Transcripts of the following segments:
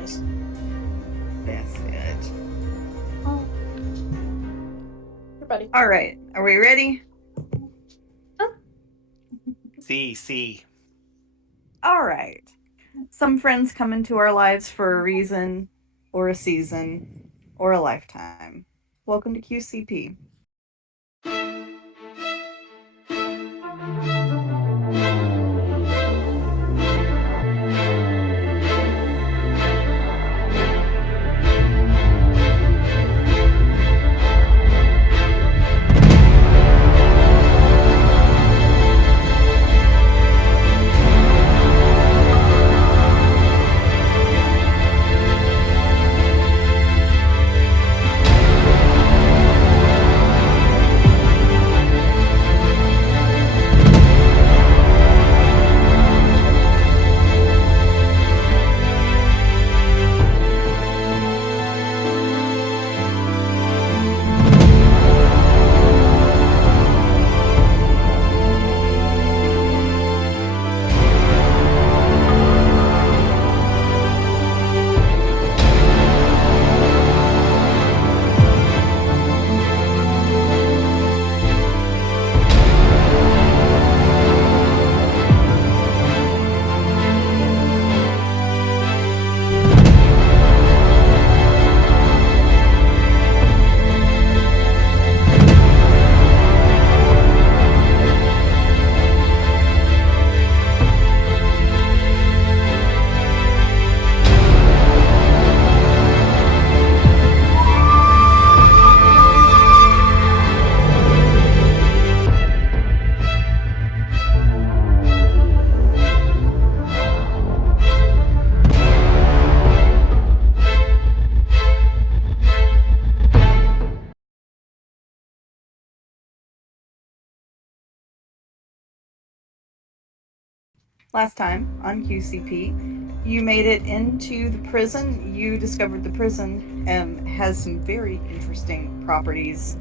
nice. That's it. Oh. Your buddy. All right. Are we ready? See. All right. Some friends come into our lives for a reason, or a season, or a lifetime. Welcome to QCP. Last time on QCP, you made it into the prison. You discovered the prison has some very interesting properties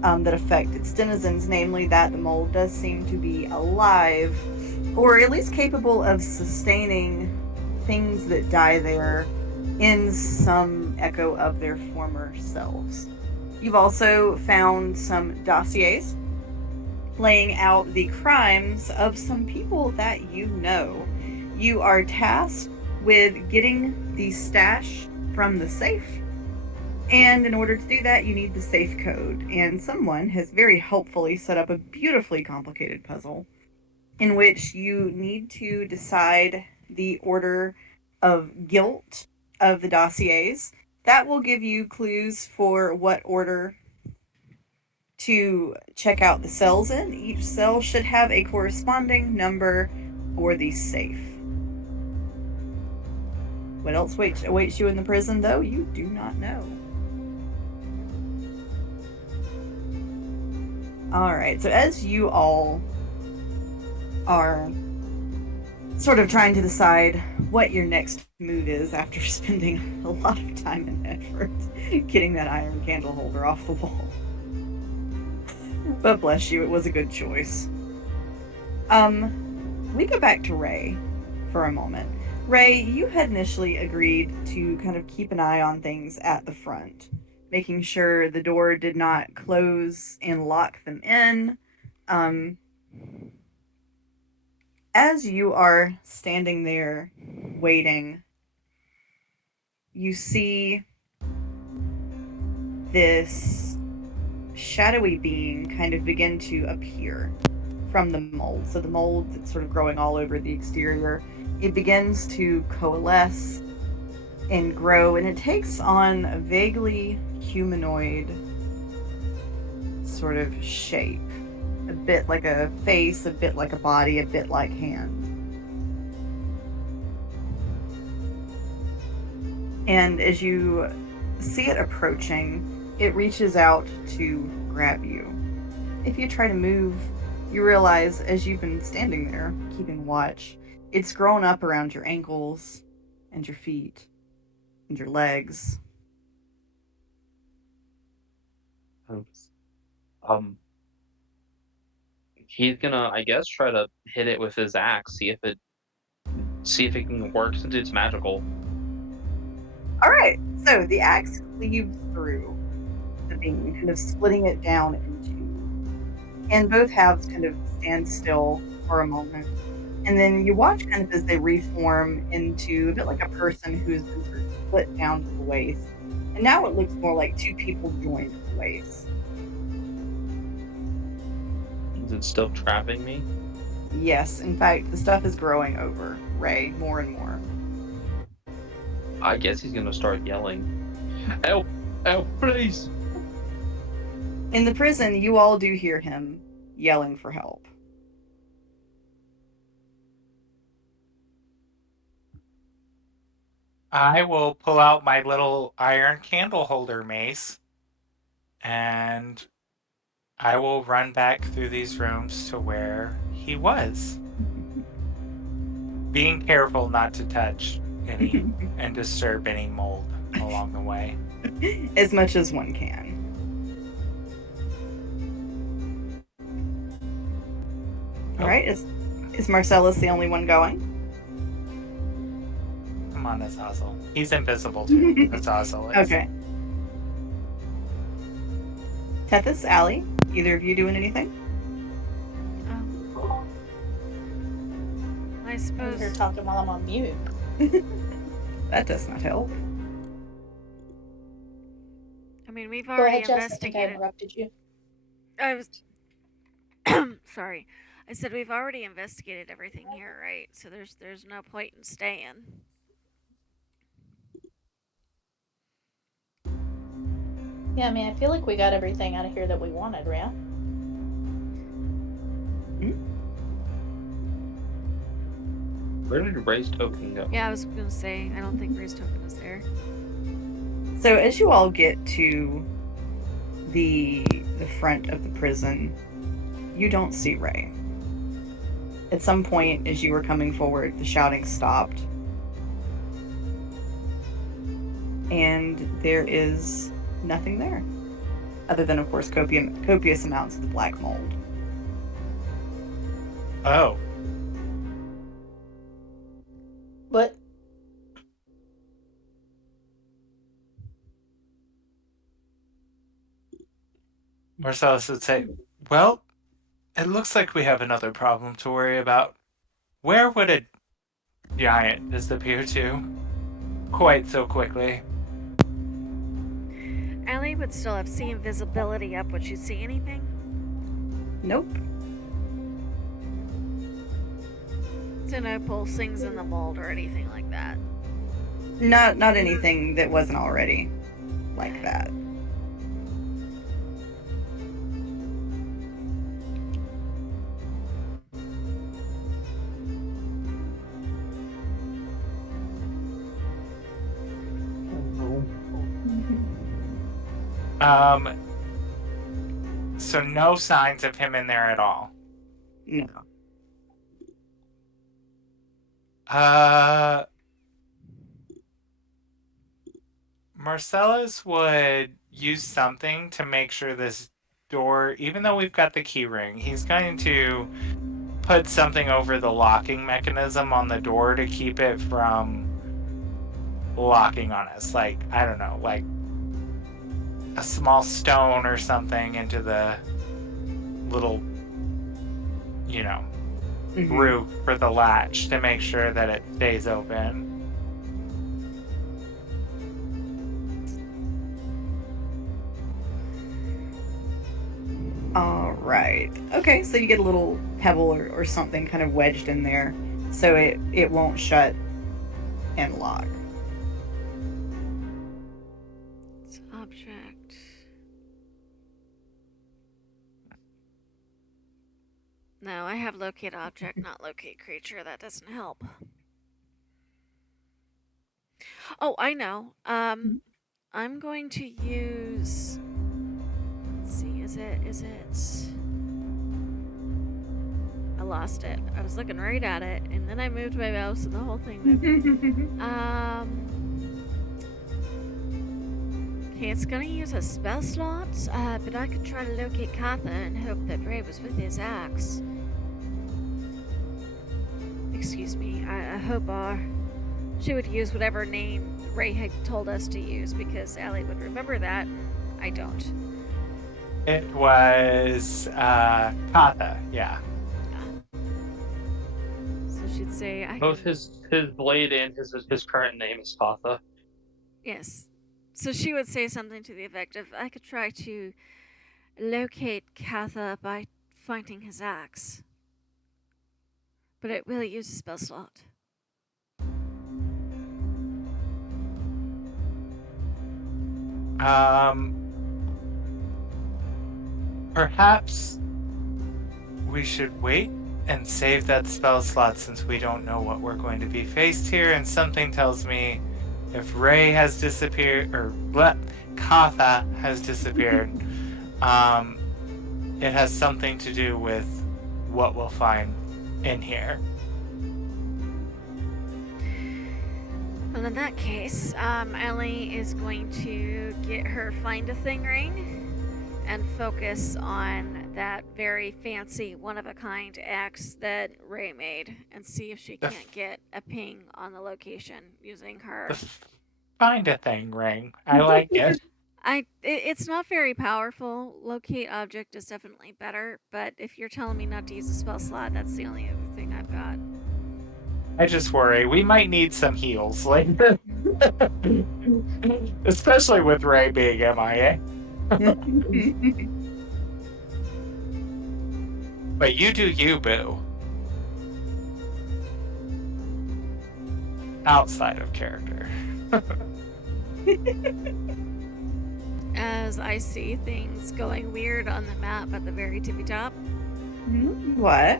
that affect its denizens, namely that the mold does seem to be alive, or at least capable of sustaining things that die there in some echo of their former selves. You've also found some dossiers laying out the crimes of some people that you know. You are tasked with getting the stash from the safe. And in order to do that, you need the safe code. And someone has very helpfully set up a beautifully complicated puzzle in which you need to decide the order of guilt of the dossiers. That will give you clues for what order to check out the cells in. Each cell should have a corresponding number for the safe. What else awaits you in the prison, though? You do not know. Alright, so as you all are sort of trying to decide what your next move is after spending a lot of time and effort getting that iron candle holder off the wall. But bless you, it was a good choice. We go back to Ray for a moment. Ray, you had initially agreed to kind of keep an eye on things at the front, making sure the door did not close and lock them in. As you are standing there waiting, you see this shadowy being kind of begin to appear from the mold. So the mold that's sort of growing all over the exterior, it begins to coalesce and grow, and it takes on a vaguely humanoid sort of shape. A bit like a face, a bit like a body, a bit like hand. And as you see it approaching, it reaches out to grab you. If you try to move, you realize as you've been standing there, keeping watch, it's grown up around your ankles and your feet and your legs. He's gonna, I guess, try to hit it with his axe, see if it can work since it's magical. All right, so the axe cleaves through the beam, kind of splitting it down into two. And both halves kind of stand still for a moment. And then you watch kind of as they reform into a bit like a person who's been sort of split down to the waist. And now it looks more like two people joined at the waist. Is it still trapping me? Yes, in fact, the stuff is growing over Ray more and more. I guess he's gonna start yelling. Help! Help, please! In the prison, you all do hear him yelling for help. I will pull out my little iron candle holder mace and I will run back through these rooms to where he was. Being careful not to touch any and disturb any mold along the way. As much as one can. All right, is Marcellus the only one going? Come on, Azazel. He's invisible too. Azazel is. Okay. Tethys, Allie, either of you doing anything? I I'm suppose. here talking while I'm on mute. That does not help. I mean, we've Go already ahead, Jess. I think I investigated. interrupted you. I was. Sorry. I said we've already investigated everything here, right? So there's no point in staying. Yeah, I mean, I feel like we got everything out of here that we wanted, Rhea. Where did Ray's token go? Yeah, I was gonna say I don't think Ray's token is there. So as you all get to the front of the prison, you don't see Ray. At some point, as you were coming forward, the shouting stopped. And there is nothing there. Other than, of course, copious amounts of the black mold. Oh. What? Marcellus would say, well, it looks like we have another problem to worry about. Where would a giant disappear to quite so quickly? Allie would still have seen visibility up. Would she see anything? Nope. So no pulsings in the mold or anything like that. Not anything that wasn't already like that. So no signs of him in there at all. No. Marcellus would use something to make sure this door, even though we've got the key ring, he's going to put something over the locking mechanism on the door to keep it from locking on us. Like, I don't know, like a small stone or something into the little, you know, groove for the latch to make sure that it stays open. All right. Okay, so you get a little pebble or something kind of wedged in there so it won't shut and lock. It's object. No, I have locate object, not locate creature. That doesn't help. Oh, I know. I'm going to use. Let's see. Is it? I lost it. I was looking right at it, and then I moved my mouse, and the whole thing moved. Okay, it's gonna use a spell slot, but I could try to locate Katha and hope that Ray was with his axe. Excuse me. I hope our She would use whatever name Ray had told us to use because Allie would remember that. I don't. It was Kata, yeah. So she'd say, I Both can... his blade and his current name is Katha. Yes. So she would say something to the effect of, I could try to locate Katha by finding his axe. But it will use a spell slot. Perhaps we should wait and save that spell slot since we don't know what we're going to be faced here, and something tells me if Ray has disappeared, or Katha has disappeared, it has something to do with what we'll find in here. Well, in that case, Ellie is going to get her Find a Thing ring and focus on that very fancy, one-of-a-kind axe that Ray made and see if she can't get a ping on the location using her. Find a thing ring. I like it. It's not very powerful. Locate object is definitely better, but if you're telling me not to use a spell slot, that's the only other thing I've got. I just worry we might need some heals later. Especially with Ray being MIA. But you do you, boo. Outside of character. As I see things going weird on the map at the very tippy top. What?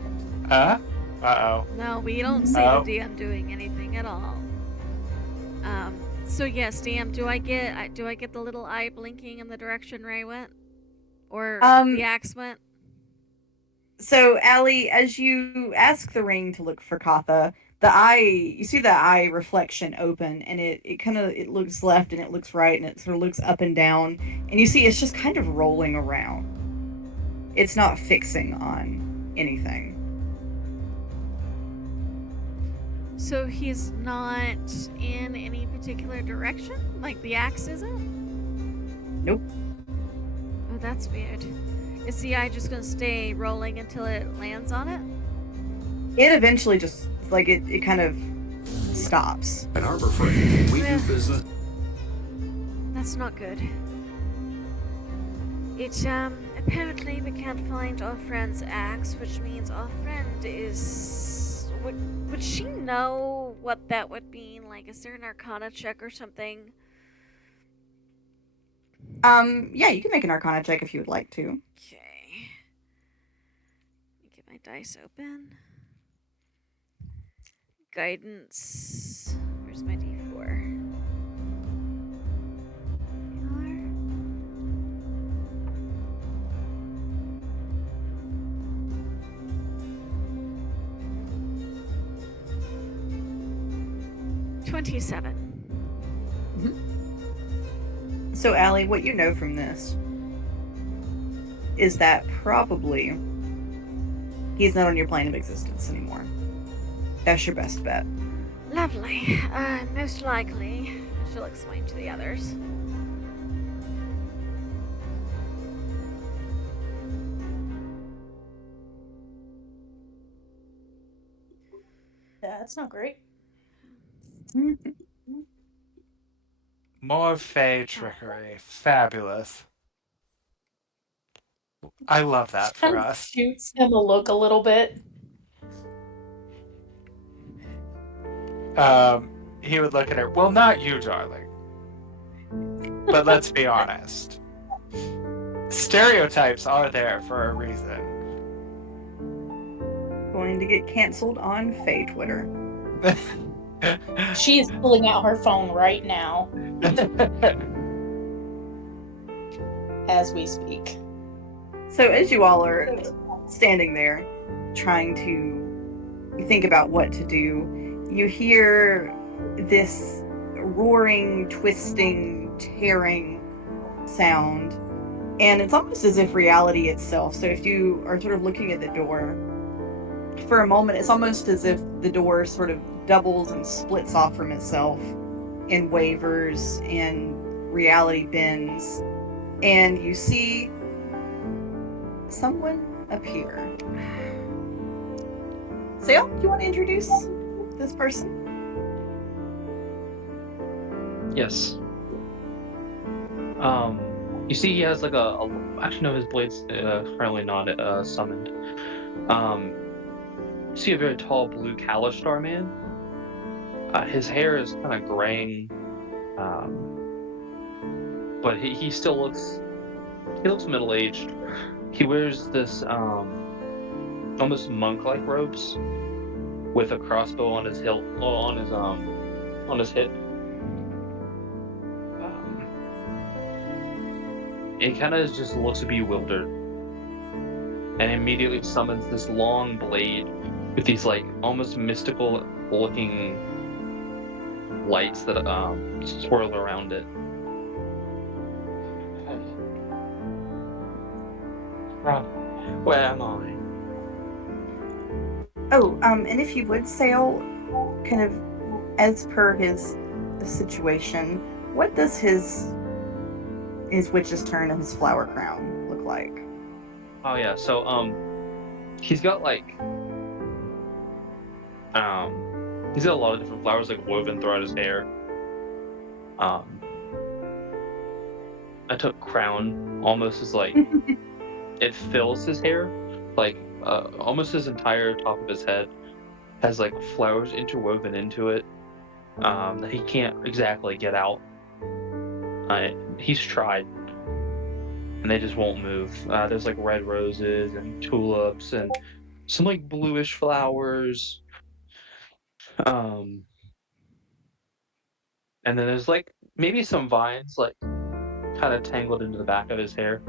Uh-oh. No, we don't see the DM doing anything at all. So yes, DM, do I get the little eye blinking in the direction Ray went? Or the axe went? So, Allie, as you ask the ring to look for Katha, you see the eye reflection open, and it looks left and it looks right and it sort of looks up and down, and you see it's just kind of rolling around. It's not fixing on anything. So he's not in any particular direction? Like the axe isn't? Nope. Oh, that's weird. Is the eye just gonna stay rolling until it lands on it? It eventually just, like, it kind of stops. At Harbor Freight, we do business. That's not good. It's, apparently we can't find our friend's axe, which means our friend is... Would she know what that would mean? Like, is there an Arcana check or something? Yeah, you can make an Arcana check if you would like to. Okay. Let me get my dice open. Guidance. Where's my D4? There. 27. So, Allie, what you know from this is that probably he's not on your plane of existence anymore. That's your best bet. Lovely. Most likely, she'll explain to the others. That's not great. More Fey trickery. Fabulous. I love that for us. Shoots him a look a little bit. He would look at her. Well, not you, darling. But let's be honest. Stereotypes are there for a reason. Going to get canceled on Faye Twitter. She's pulling out her phone right now as we speak. So as you all are standing there trying to think about what to do, you hear this roaring, twisting, tearing sound, and it's almost as if reality itself. So if you are sort of looking at the door, for a moment, it's almost as if the door sort of doubles and splits off from itself in waivers and reality bends, and you see someone appear. Sale, you want to introduce this person? Yes. You see, he has like actually no, his blade's currently not summoned. You see a very tall blue Kalistar man. His hair is kind of graying, but he still looks middle-aged. He wears this almost monk-like robes with a crossbow on his hilt, on his hip. He kind of just looks bewildered, and immediately summons this long blade with these like almost mystical-looking lights that swirl around it. Where am I? Oh, and if you would, Sale, kind of as per his situation, what does his witch's turn and his flower crown look like? Oh yeah, so he's got like he's got a lot of different flowers like woven throughout his hair. I took crown almost as like it fills his hair, like almost his entire top of his head has like flowers interwoven into it that he can't exactly get out. He's tried, and they just won't move. There's like red roses and tulips and some like bluish flowers. And then there's like maybe some vines like kind of tangled into the back of his hair.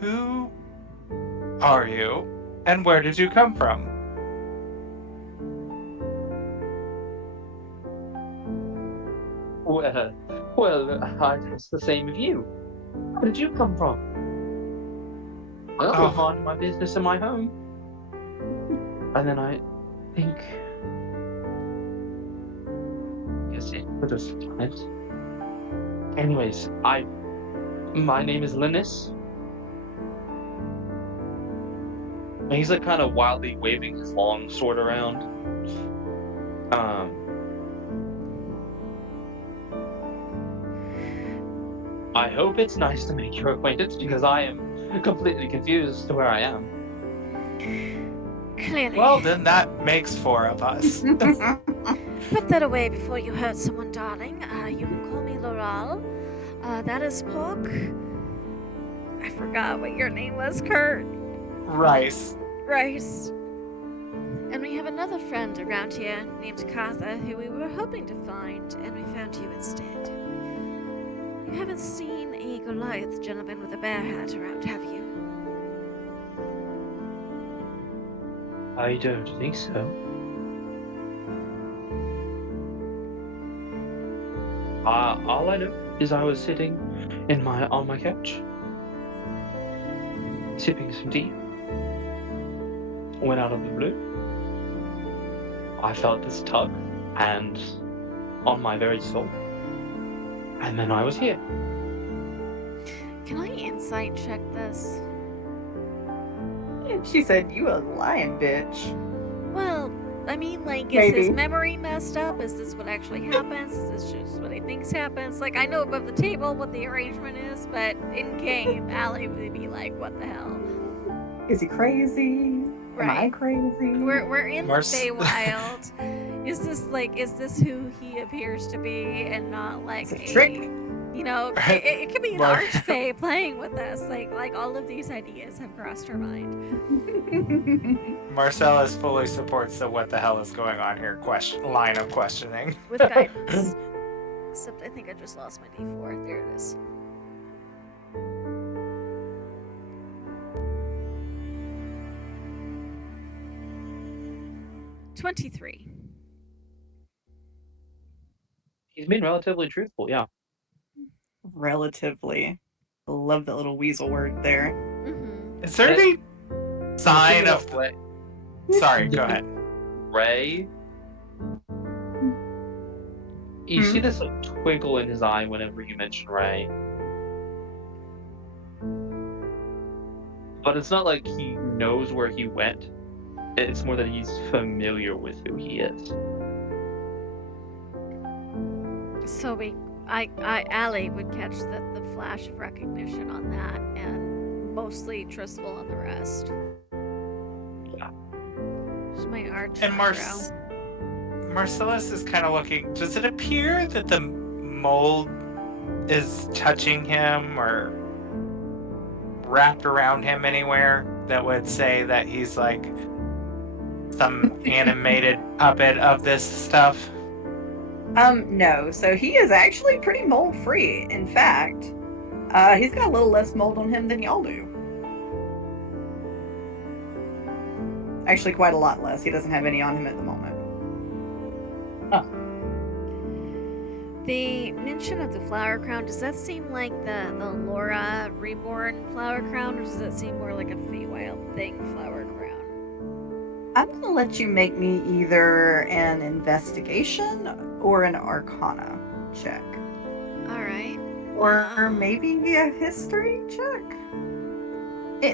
Who are you, and where did you come from? Well, I asked the same of you. Where did you come from? I always mind my business in my home. And then I think... guess it would have done it. Anyways, my name is Linus. And he's like kind of wildly waving his long sword around. I hope it's nice to make your acquaintance because I am completely confused as to where I am. Clearly. Well, then that makes 4 of us. Put that away before you hurt someone, darling. You can call me Laurel. That is Pork. I forgot what your name was, Kurt. Rice. Rice. And we have another friend around here named Katha who we were hoping to find, and we found you instead. You haven't seen a Goliath gentleman with a bear hat around, have you? I don't think so. All I know is I was sitting on my couch, sipping some tea. When out of the blue, I felt this tug and on my very soul. And then I was here. Can I insight check this? She said, "You a lying bitch." Well, I mean, like, is Maybe. his memory messed up? Is this what actually happens? Is this just what he thinks happens? Like, I know above the table what the arrangement is, but in game, Allie would be like, what the hell? Is he crazy? Am I Right. crazy? We're in the Mars- Feywild. Is this who he appears to be and not like It's a trick. You know, it could be an Mar- archfey playing with us. Like all of these ideas have crossed her mind. Marcellus fully supports the what the hell is going on here line of questioning. With guidance. Except I think I just lost my D4. There it is. He's being relatively truthful, yeah. Relatively. I love that little weasel word there. Mm-hmm. Is there any sign of Ray? Sorry, go ahead. Ray? You see this like twinkle in his eye whenever you mention Ray. But it's not like he knows where he went. It's more that he's familiar with who he is. So Allie would catch the flash of recognition on that, and mostly trustful on the rest. Yeah. Just my arch And eyebrow. Marcellus is kind of looking. Does it appear that the mold is touching him or wrapped around him anywhere that would say that he's like some animated puppet of this stuff? No. So he is actually pretty mold free. In fact, he's got a little less mold on him than y'all do. Actually, quite a lot less. He doesn't have any on him at the moment. The mention of the flower crown, does that seem like the Laura reborn flower crown, or does that seem more like a Feywild thing flower crown? I'm gonna let you make me either an investigation or an arcana check. Alright. Or maybe a history check?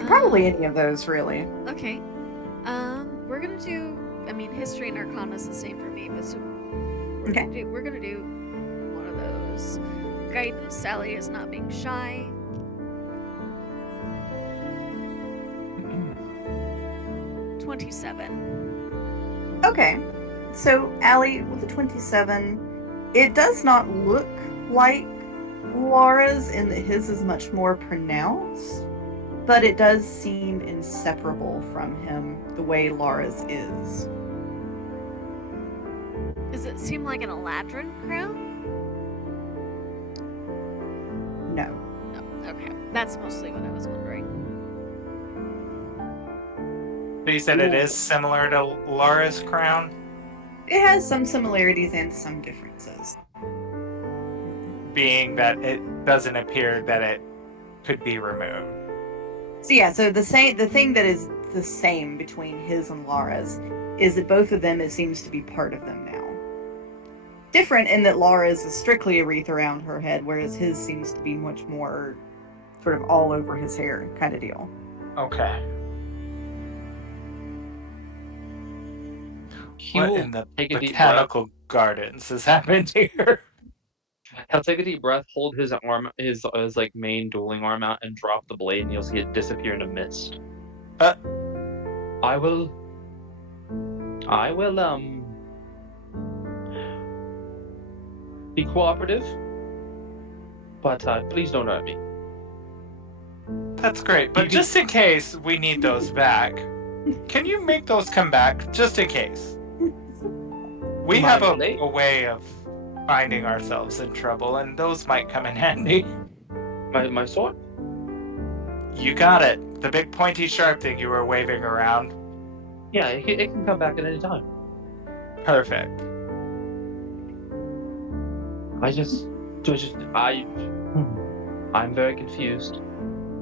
Probably any of those, really. Okay. We're gonna do, history and arcana is the same for me, but so we're gonna do one of those. Guidance, Sally is not being shy. 27. Okay. So, Allie, with a 27, it does not look like Laura's in that his is much more pronounced, but it does seem inseparable from him the way Laura's is. Does it seem like an Eladrin crown? No. No. Okay. That's mostly what I was wondering. But you said it is similar to Laura's crown? It has some similarities and some differences. Being that it doesn't appear that it could be removed. So yeah, so the thing that is the same between his and Laura's is that both of them, it seems to be part of them now. Different in that Laura's is strictly a wreath around her head, whereas his seems to be much more sort of all over his hair kind of deal. Okay. What in the botanical gardens has happened here? He'll take a deep breath, hold his arm, his like main dueling arm out, and drop the blade, and you'll see it disappear into mist. I will be cooperative, but please don't hurt me. That's great, but just in case we need those back, can you make those come back, just in case? We have a way of finding ourselves in trouble, and those might come in handy. My sword? You got it. The big pointy sharp thing you were waving around. Yeah, it can come back at any time. Perfect. I'm very confused.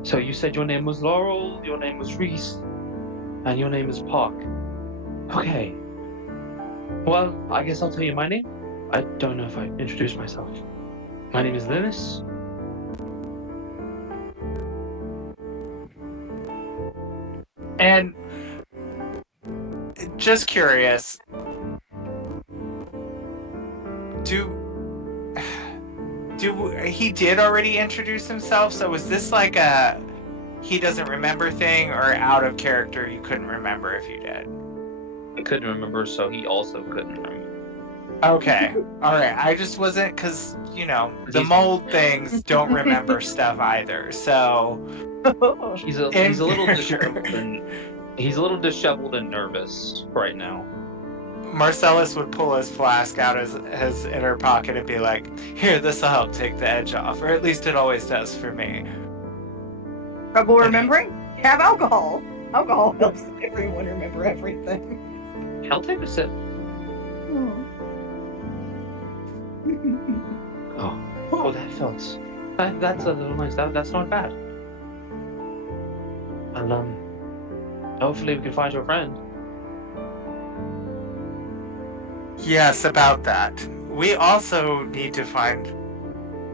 So you said your name was Laurel, your name was Reese, and your name is Park. Okay. Well, I guess I'll tell you my name. I don't know if I introduced myself. My name is Linus. And just curious, he did already introduce himself, so was this like a he doesn't remember thing, or out of character you couldn't remember if you did? I couldn't remember, so he also couldn't remember. Okay, alright, I just wasn't, because, the mold things don't remember stuff either, so... He's a little disheveled and nervous right now. Marcellus would pull his flask out of his inner pocket and be like, "Here, this'll help take the edge off," or at least it always does for me. Trouble remembering? Have alcohol. Alcohol helps everyone remember everything. I'll take a sip. Oh, that felt. That's a little nice. That's not bad. And hopefully we can find your friend. Yes, about that. We also need to find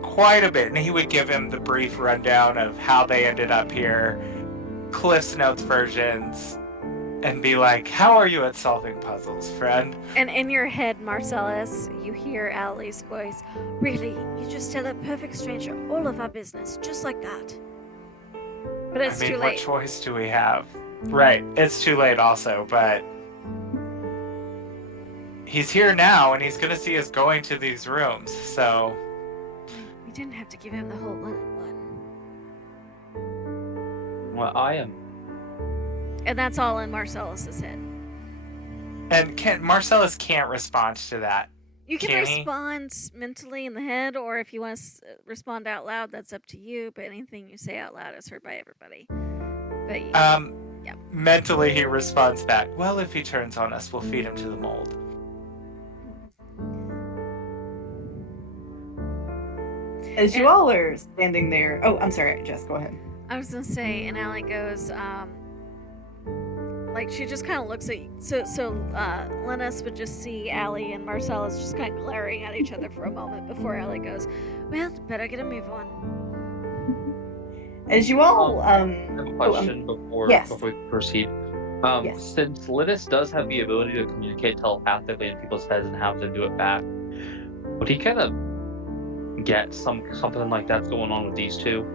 quite a bit, and he would give him the brief rundown of how they ended up here, Cliff's Notes versions, and be like, how are you at solving puzzles, friend? And in your head, Marcellus, you hear Allie's voice. Really, you just tell a perfect stranger all of our business, just like that. But it's too what late. choice do we have? Right, it's too late also, but he's here now, and he's gonna see us going to these rooms, so... We didn't have to give him the whole one. Well, I am. And that's all in Marcellus's head. And Marcellus can't respond to that. You can Can he? respond mentally in the head, or if you want to respond out loud, that's up to you. But anything you say out loud is heard by everybody. But yeah. Mentally he responds back, well, if he turns on us, we'll feed him to the mold. As you all are standing there... Oh, I'm sorry, Jess, go ahead. I was gonna say, and Allie goes, like she just kind of looks at you. So Linus would just see Allie and Marcellus just kind of glaring at each other for a moment before Allie goes, well, better get a move on. As you all... I have a question before we proceed. Yes. Since Linus does have the ability to communicate telepathically in people's heads and have to do it back, would he kind of get something like that's going on with these two?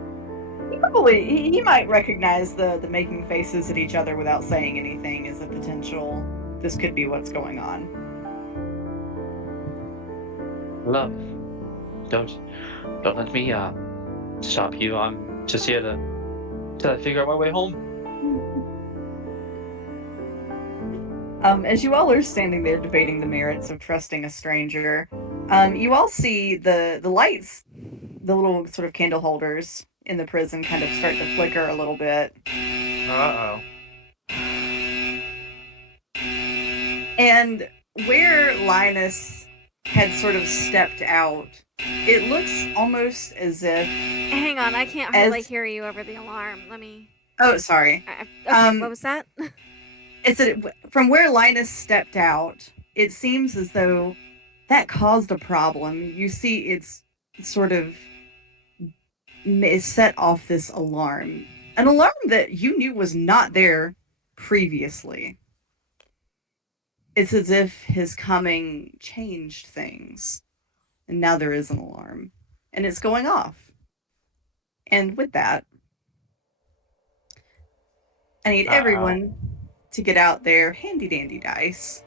Probably, he might recognize the making faces at each other without saying anything as a potential, this could be what's going on. Love, don't let me stop you. I'm just here to figure out my way home. As you all are standing there debating the merits of trusting a stranger, you all see the lights, the little sort of candle holders in the prison kind of start to flicker a little bit. Uh-oh. And where Linus had sort of stepped out, it looks almost as if... Hang on, I can't hardly hear you over the alarm. Let me... Oh, sorry. Okay, what was that? It's that from where Linus stepped out, it seems as though that caused a problem. You see, it's sort of set off this alarm. An alarm that you knew was not there previously. It's as if his coming changed things. And now there is an alarm. And it's going off. And with that, I need everyone to get out their handy dandy dice.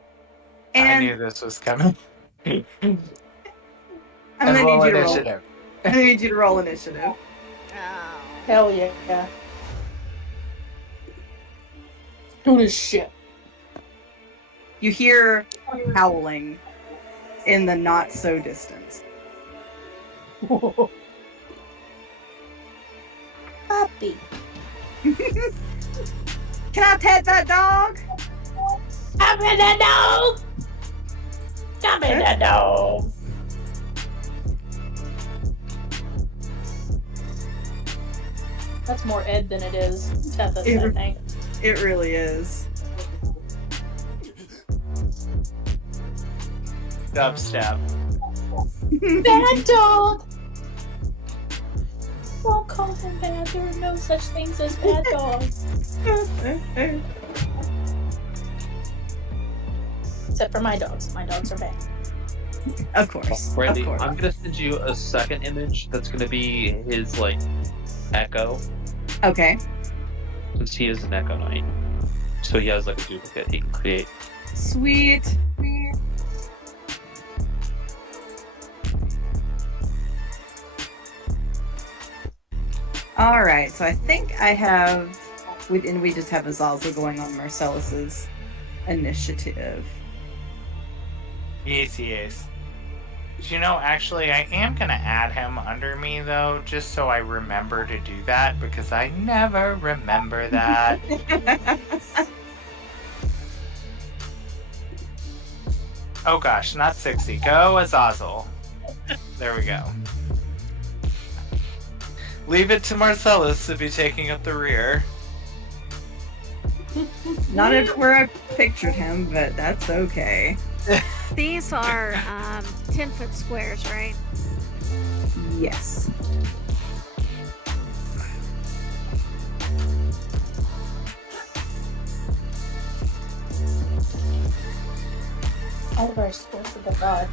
And I knew this was coming. I'm gonna need you to roll. I'm gonna need you to roll initiative. Oh. Hell yeah. Do this shit. You hear howling in the not so distance. Puppy. Can I pet that dog? Come in the dog! Come in the dog! That's more Ed than it is Tethys, I think. It really is. Dubstep. Bad dog! Don't call him bad. There are no such things as bad dogs. Except for my dogs. My dogs are bad. Of course. Brandy, of course. I'm gonna send you a second image that's gonna be his echo, Okay. since he is an Echo Knight. So he has a duplicate he can create. Sweet. Alright, so I think I have... And we just have Azazel going on Marcellus's initiative. Yes. You know, actually, I am going to add him under me, though, just so I remember to do that, because I never remember that. Oh gosh, not 60. Go Azazel. There we go. Leave it to Marcellus to be taking up the rear. Not where I pictured him, but that's okay. These are 10-foot squares, right? Yes. All of our scores for the god.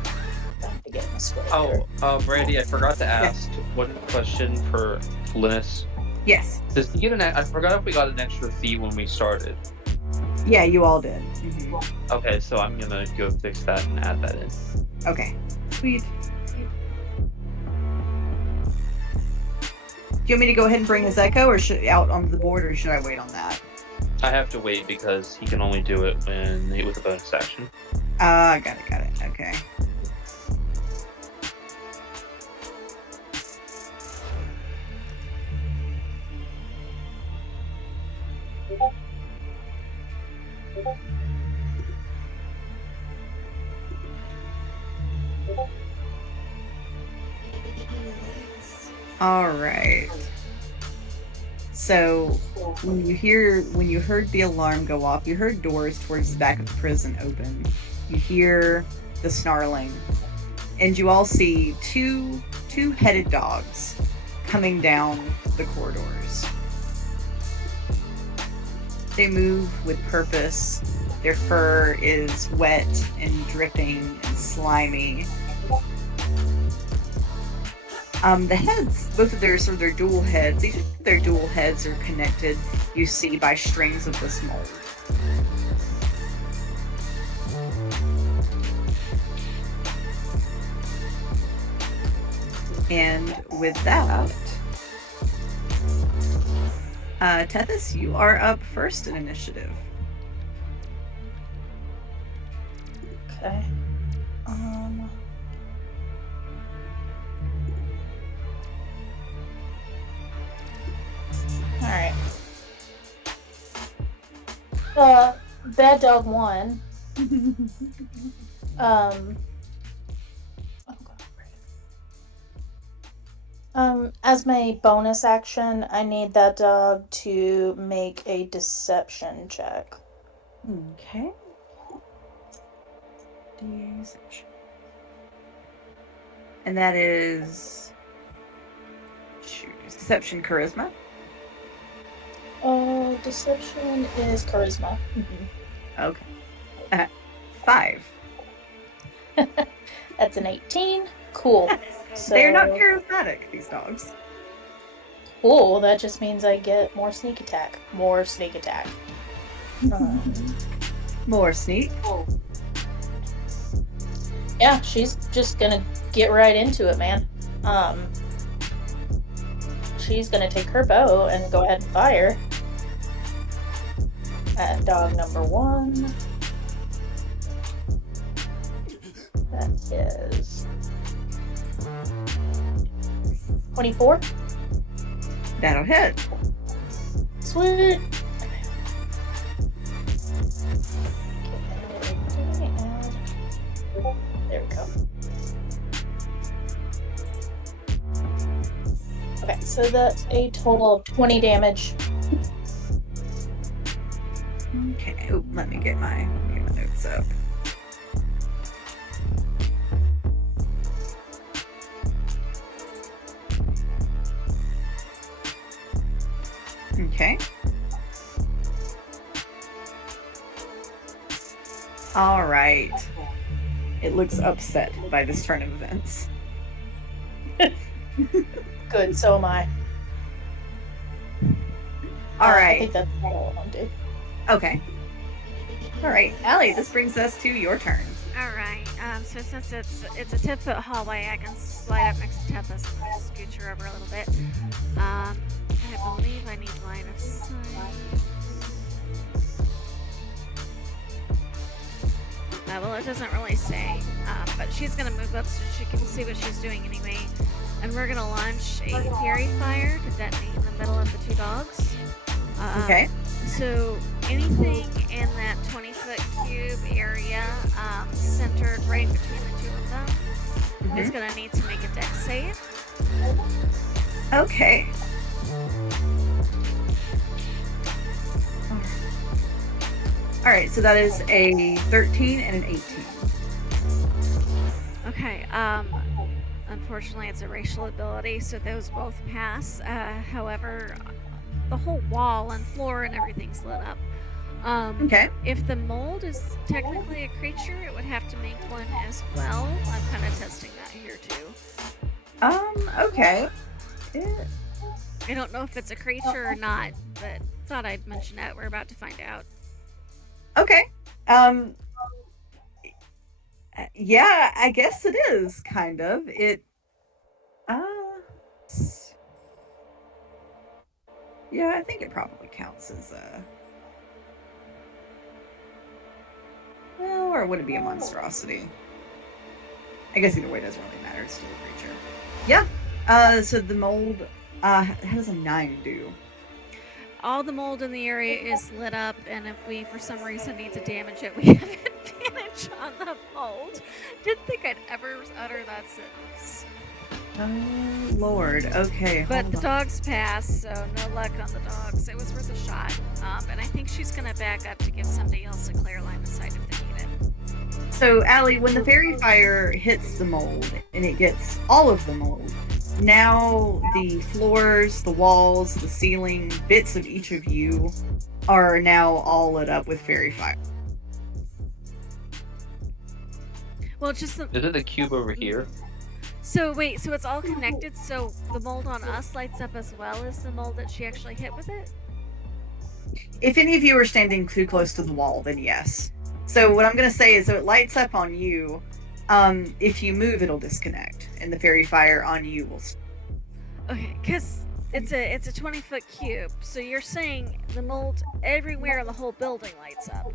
I have to get my score. Brandy, I forgot to ask one question for Linus. Yes. Does he get I forgot if we got an extra fee when we started. Yeah, you all did. Mm-hmm. Okay, so I'm gonna go fix that and add that in. Okay. Sweet. Do you want me to go ahead and bring his echo or out onto the board, or should I wait on that? I have to wait because he can only do it with a bonus action. Got it. Okay. All right. So when you heard the alarm go off, you heard doors towards the back of the prison open. You hear the snarling, and you all see two headed dogs coming down the corridors. They move with purpose. Their fur is wet and dripping and slimy. The heads, both of their dual heads, each of their dual heads are connected, you see, by strings of this mold. And with that, Tethys, you are up first in initiative. Okay. Alright. Bad Dog 1. As my bonus action, I need that dog to make a deception check. Okay. Deception. And that is... Deception Charisma? Deception is Charisma. Okay. 5. That's an 18. Cool. So, They're not charismatic, these dogs. Cool, that just means I get more sneak attack. More sneak attack. More sneak. Yeah, she's just gonna get right into it, man. She's gonna take her bow and go ahead and fire at dog number 1. That is 24. That'll hit. Sweet. There we go. Okay, so that's a total of 20 damage. Okay. Oh, let me get my notes up. Okay. All right. It looks upset by this turn of events. Good, so am I. All I right. think that's all I'll do. Okay. All right, Allie, this brings us to your turn. Alright, so since it's a 10-foot hallway, I can slide up next to Tethys and scooch her over a little bit. I believe I need line of sight. Well, it doesn't really say, but she's gonna move up so she can see what she's doing anyway. And we're gonna launch a Fury Fire to detonate in the middle of the two dogs. Okay. So anything in that 20-foot cube area centered right between the two of them is going to need to make a dex save. Okay. Alright, so that is a 13 and an 18. Okay, unfortunately it's a racial ability, so those both pass. However, the whole wall and floor and everything's lit up. Okay. If the mold is technically a creature, it would have to make one as well. I'm kind of testing that here too. Okay. I don't know if it's a creature or not, but thought I'd mention that. We're about to find out. Okay. Yeah, I guess it is, kind of. Yeah, I think it probably counts as well, or would it be a monstrosity? I guess either way doesn't really matter. It's still a creature. Yeah. So the mold, how does a 9 do? All the mold in the area is lit up, and if we, for some reason, need to damage it, we have advantage on the mold. Didn't think I'd ever utter that sentence. Oh, Lord. Okay. But the dogs passed, so no luck on the dogs. It was worth a shot. And I think she's going to back up to give somebody else a clear line of sight if they need it. So, Allie, when the fairy fire hits the mold, and it gets all of the mold, now the floors, the walls, the ceiling, bits of each of you are now all lit up with fairy fire. Well, just Is it the cube over here? So wait, so it's all connected, so the mold on us lights up as well as the mold that she actually hit with it? If any of you are standing too close to the wall, then yes. So what I'm going to say is, so it lights up on you. If you move, it'll disconnect, and the fairy fire on you will. Okay, because it's a 20-foot cube, so you're saying the mold everywhere in the whole building lights up.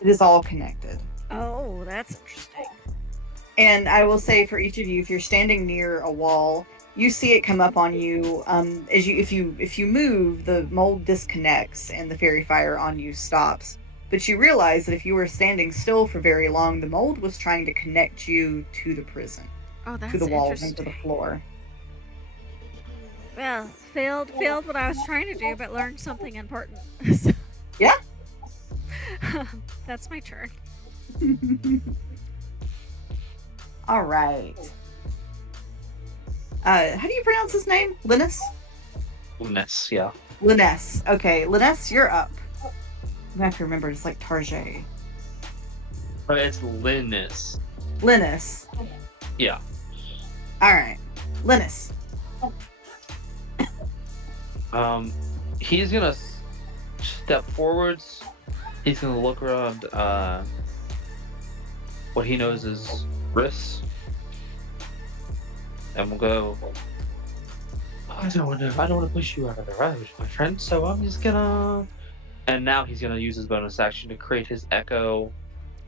It is all connected. Oh, that's interesting. And I will say for each of you, if you're standing near a wall, you see it come up on you. If you move, the mold disconnects and the fairy fire on you stops. But you realize that if you were standing still for very long, the mold was trying to connect you to the prison, Oh, that's to the walls and interesting. to the floor. Well, failed what I was trying to do, but learned something important. Yeah. That's my turn. All right. How do you pronounce his name? Linus? Linus, yeah. Linus. Okay, Linus, you're up. I have to remember, it's like Tarjay. But it's Linus. Linus. Yeah. All right. Linus. He's gonna step forwards. He's gonna look around what he knows is wrists. And we'll go, I don't want to push you out of the road, my friend, so I'm just gonna... And now he's gonna use his bonus action to create his echo.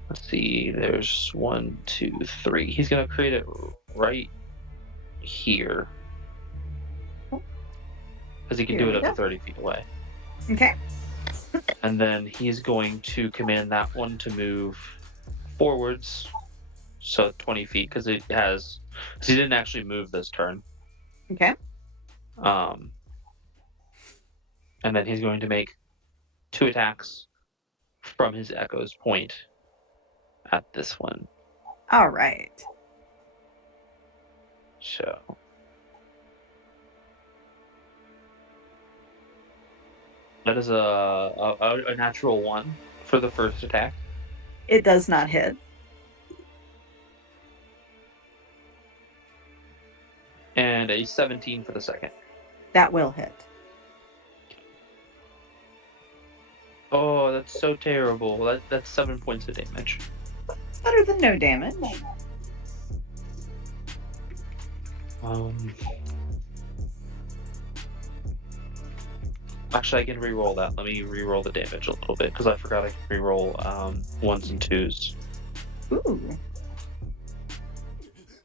Let's see, there's 1, 2, 3. He's gonna create it right here. Because he can do it up to 30 feet away. Okay. And then he's going to command that one to move forwards, so 20 feet, because he didn't actually move this turn. Okay. And then he's going to make 2 attacks from his echo's point at this one. All right. So that is a natural 1 for the first attack. It does not hit. And a 17 for the second. That will hit. Oh, that's so terrible. That's 7 points of damage. It's better than no damage. Actually, I can re-roll that. Let me re-roll the damage a little bit, because I forgot I can re-roll 1s and 2s. Ooh.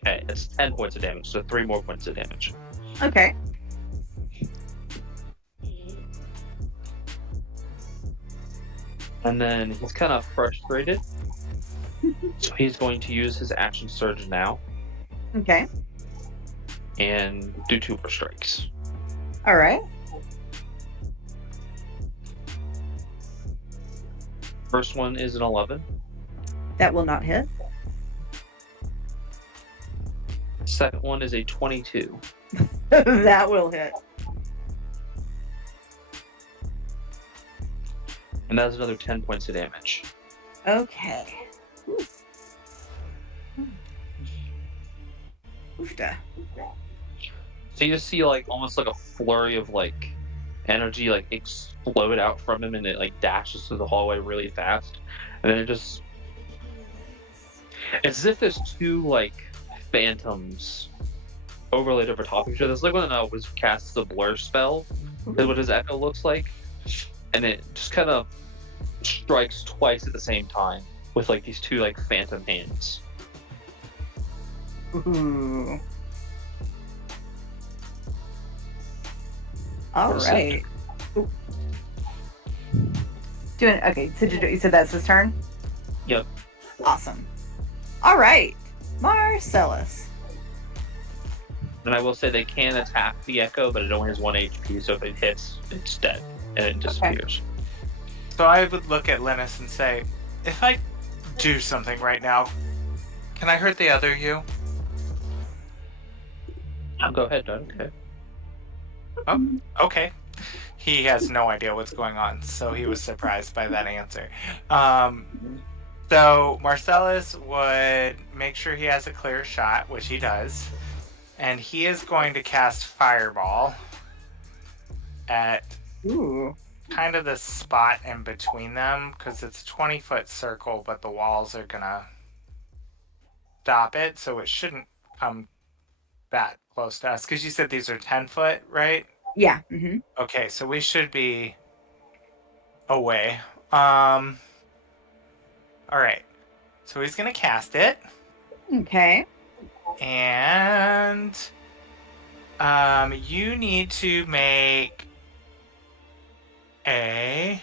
Okay, it's 10 points of damage, so 3 more points of damage. Okay. And then he's kind of frustrated, so he's going to use his action surge now. Okay. and do 2 more strikes. All right. First one is an 11. That will not hit. Second one is a 22. That will hit. And that's another 10 points of damage. Okay. Oofda. So you just see like almost like a flurry of like energy like explode out from him, and it like dashes through the hallway really fast, and then it just, it's as if there's 2 like phantoms overlaid over top of each other. It's like when a wizard casts the blur spell, is what his echo looks like, and it just kind of strikes twice at the same time with like these 2 like phantom hands. Ooh. All What is right. Ooh. Doing okay. So you said that's his turn? Yep. Awesome. All right, Marcellus. And I will say they can attack the echo, but it only has 1 HP, so if it hits, it's dead and it disappears. So I would look at Linus and say, if I do something right now, can I hurt the other you? Go ahead, Doug. Okay. Oh, okay. He has no idea what's going on, so he was surprised by that answer. So Marcellus would make sure he has a clear shot, which he does, and he is going to cast Fireball at Ooh. kind of the spot in between them, because it's a 20-foot circle, but the walls are gonna stop it, so it shouldn't come that close to us. Because you said these are 10-foot, right? Yeah. Mm-hmm. Okay, so we should be away. All right. So he's gonna cast it, Okay. and you need to make a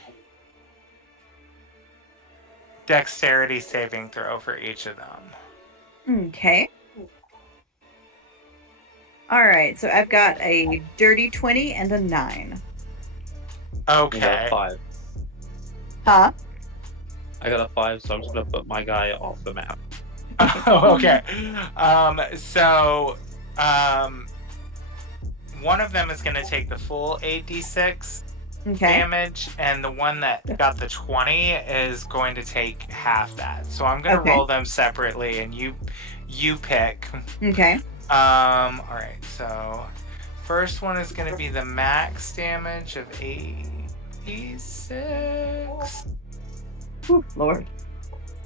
dexterity saving throw for each of them. Okay. All right. So I've got a dirty 20 and a 9. I got Okay. a 5. Huh? I got a 5, so I'm just gonna put my guy off the map. Okay. One of them is going to take the full 8d6 Okay. damage, and the one that got the 20 is going to take half that. So I'm going to Okay. roll them separately, and you pick. Okay. All right. So first one is going to be the max damage of 86. Ooh, Lord.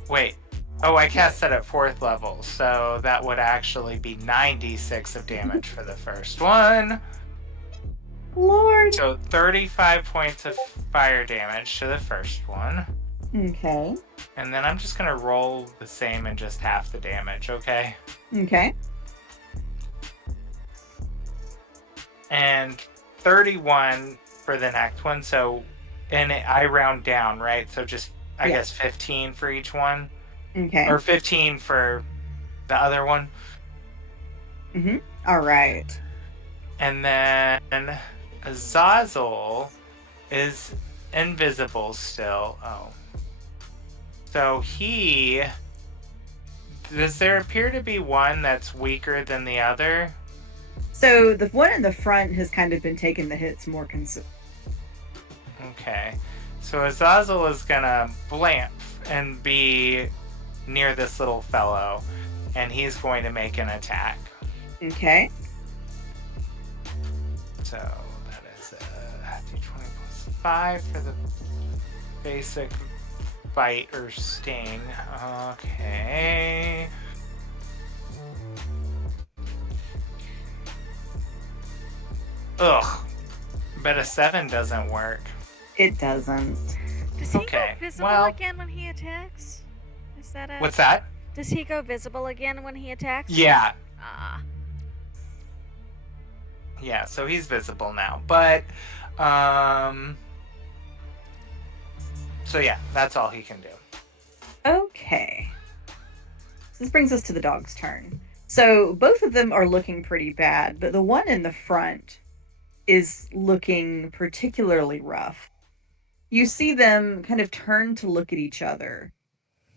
Wait. Oh, I cast that at 4th level, so that would actually be 96 of damage for the first one. Lord. So 35 points of fire damage to the first one. Okay. And then I'm just going to roll the same and just half the damage, okay? Okay. And 31 for the next one, so... And I round down, right? So just, I Yeah. guess, 15 for each one. Okay. Or 15 for the other one. Mm-hmm. All right. And then Azazel is invisible still. Oh. So does there appear to be one that's weaker than the other? So the one in the front has kind of been taking the hits more Okay. So Azazel is gonna blamp and be near this little fellow, and he's going to make an attack. Okay. So that is d20 plus 5 for the basic bite or sting. Okay. Ugh. Bet a 7 doesn't work. It doesn't. Does he Okay, go visible well- again when he attacks? Is that it? What's that? Does he go visible again when he attacks? Yeah. Ah. Yeah, so he's visible now. But, so yeah, that's all he can do. Okay. So this brings us to the dog's turn. So both of them are looking pretty bad, but the one in the front is looking particularly rough. You see them kind of turn to look at each other,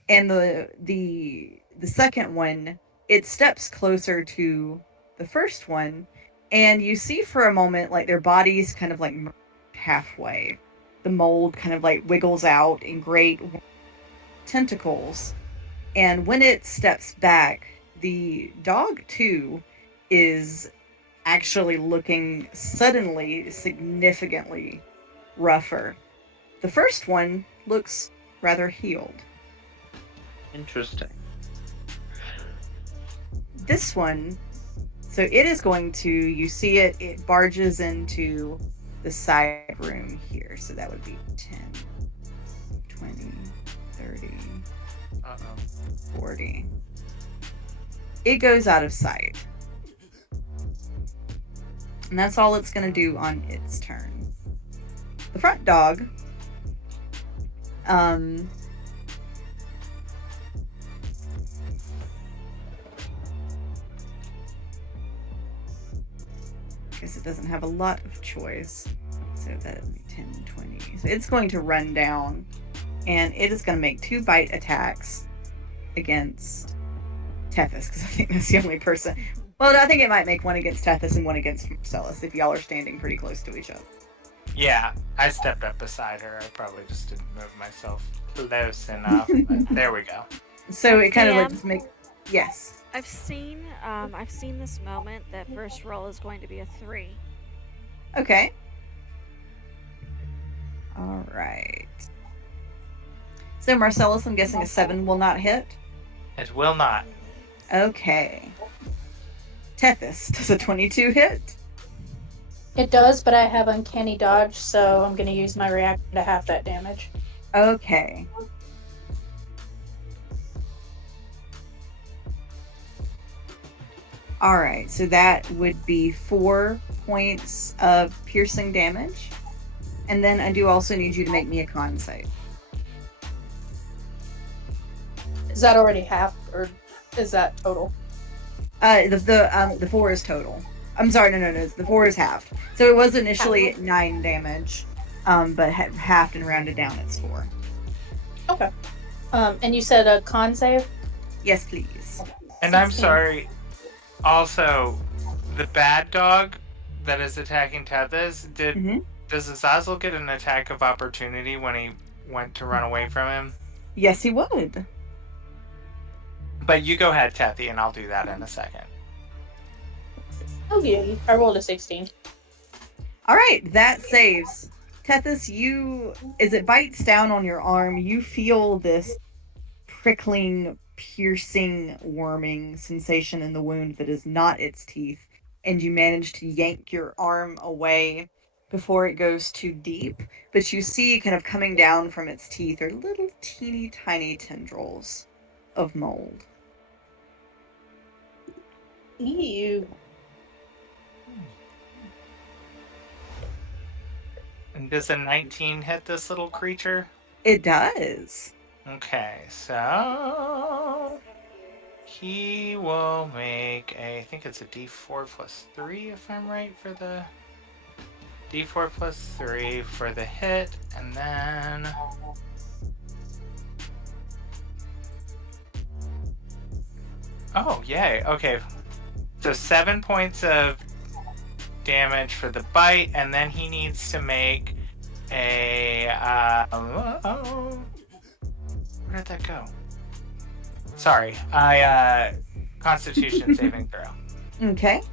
and the second one, it steps closer to the first one, and you see for a moment like their bodies kind of like halfway. The mold kind of like wiggles out in great tentacles, and when it steps back, the dog too is actually looking suddenly significantly rougher. The first one looks rather healed. Interesting. This one, so it is going to, you see it barges into the side room here. So that would be 10, 20, 30, Uh-oh. 40. It goes out of sight. And that's all it's going to do on its turn. The front dog, guess it doesn't have a lot of choice. So that would be 10, 20. So it's going to run down, and it is going to make 2 bite attacks against Tethys, because I think that's the only person. Well, I think it might make one against Tethys and one against Marcellus if y'all are standing pretty close to each other. Yeah, I stepped up beside her. I probably just didn't move myself close enough. But there we go. So it kind of like DM? just make. Yes. I've seen this moment. That first roll is going to be a 3. Okay. All right. So Marcellus, I'm guessing a 7 will not hit. It will not. Okay. Tethys, does a 22 hit? It does, but I have uncanny dodge, so I'm going to use my reaction to half that damage. Okay. All right, so that would be 4 points of piercing damage. And then I do also need you to make me a con save. Is that already half, or is that total? The 4 is total. I'm sorry, no. The 4 is halved. So it was initially 9 damage, but halved and rounded down, it's 4. Okay. And you said a con save? Yes, please. And I'm 16. sorry. Also, the bad dog that is attacking Tethys, does Azazel get an attack of opportunity when he went to run away from him? Yes, he would. But you go ahead, Tethy, and I'll do that in a second. Oh, yeah. I rolled a 16. All right, that saves. Tethys, as it bites down on your arm, you feel this prickling, piercing, worming sensation in the wound that is not its teeth, and you manage to yank your arm away before it goes too deep. But you see kind of coming down from its teeth are little teeny tiny tendrils of mold. Ew. And does a 19 hit this little creature? It does. Okay, so he will make I think it's a d4 plus 3 if I'm right for the d4 plus 3 for the hit, and then oh yay, okay, so 7 points of damage for the bite, and then he needs to make a where did that go? Sorry, Constitution saving throw. Okay.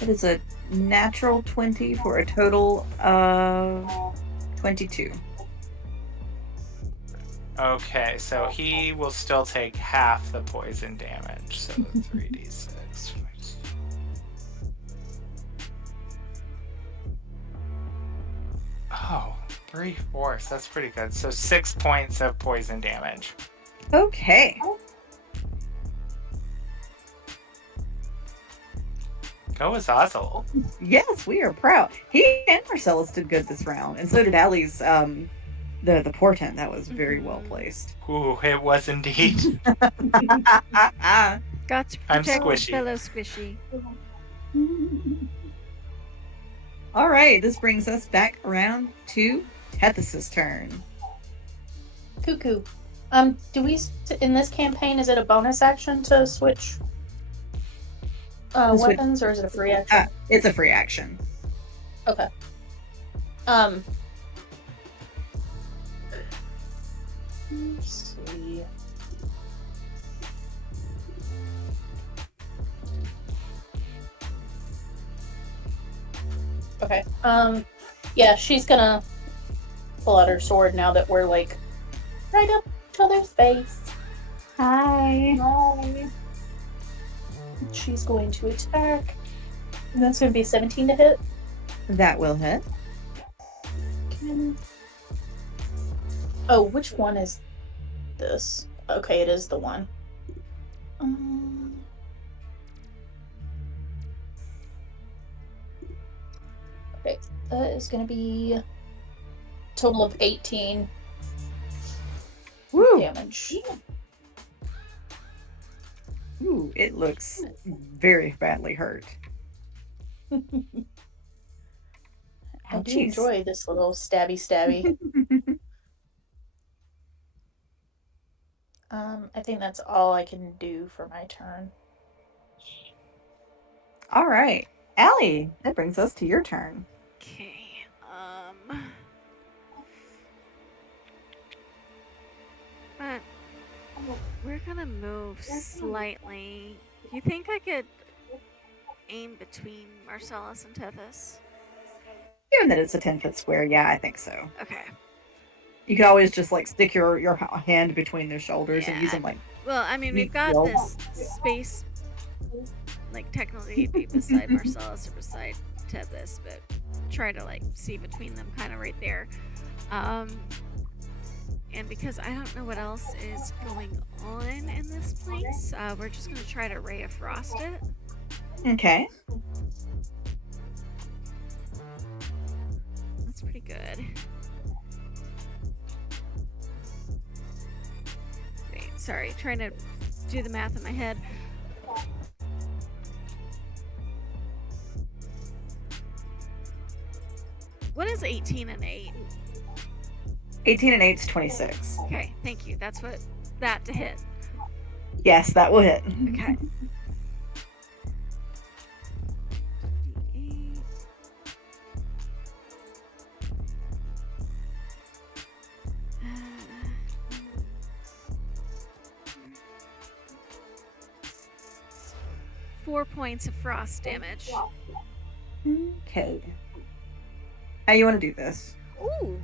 It is a natural 20 for a total of 22. Okay, so he will still take half the poison damage, so 3d6. Oh, 3/4. That's pretty good. So 6 points of poison damage. Okay. Go Azazel. Yes, we are proud. He and Marcellus did good this round, and so did Allie's the portent. That was very well placed. Ooh, it was indeed. Got to I'm protect his squishy. fellow squishy. All right, this brings us back around to Tethys's turn. Cuckoo. Do we in this campaign? Is it a bonus action to switch weapons, or is it a free action? It's a free action. Okay. Let's see. Okay. Yeah, she's gonna pull out her sword now that we're like right up each other's face. Hi. Hi. She's going to attack. And that's going to be 17 to hit. That will hit. Oh, which one is this? Okay, it is the one. Okay, that is going to be a total of 18 Woo! damage. Ooh, it looks very badly hurt. I do enjoy this little stabby. I think that's all I can do for my turn. All right, Allie, that brings us to your turn. Okay. But we're gonna move slightly. Do you think I could aim between Marcellus and Tethys? Given that it's a 10-foot square, yeah, I think so. Okay. You can always just like stick your hand between their shoulders and use them like. Well, I mean, we've got this space. Like technically, he'd be beside Marcellus or beside Tethys, but try to like see between them, kind of right there. And because I don't know what else is going on in this place, we're just gonna try to ray of frost it. Okay. That's pretty good. Wait, sorry, trying to do the math in my head. What is 18 and 8? 18 and 8 is 26. Okay, thank you. That's what that to hit. Yes, that will hit. Okay. 4 points of frost damage. Okay. How you want to do this? Ooh.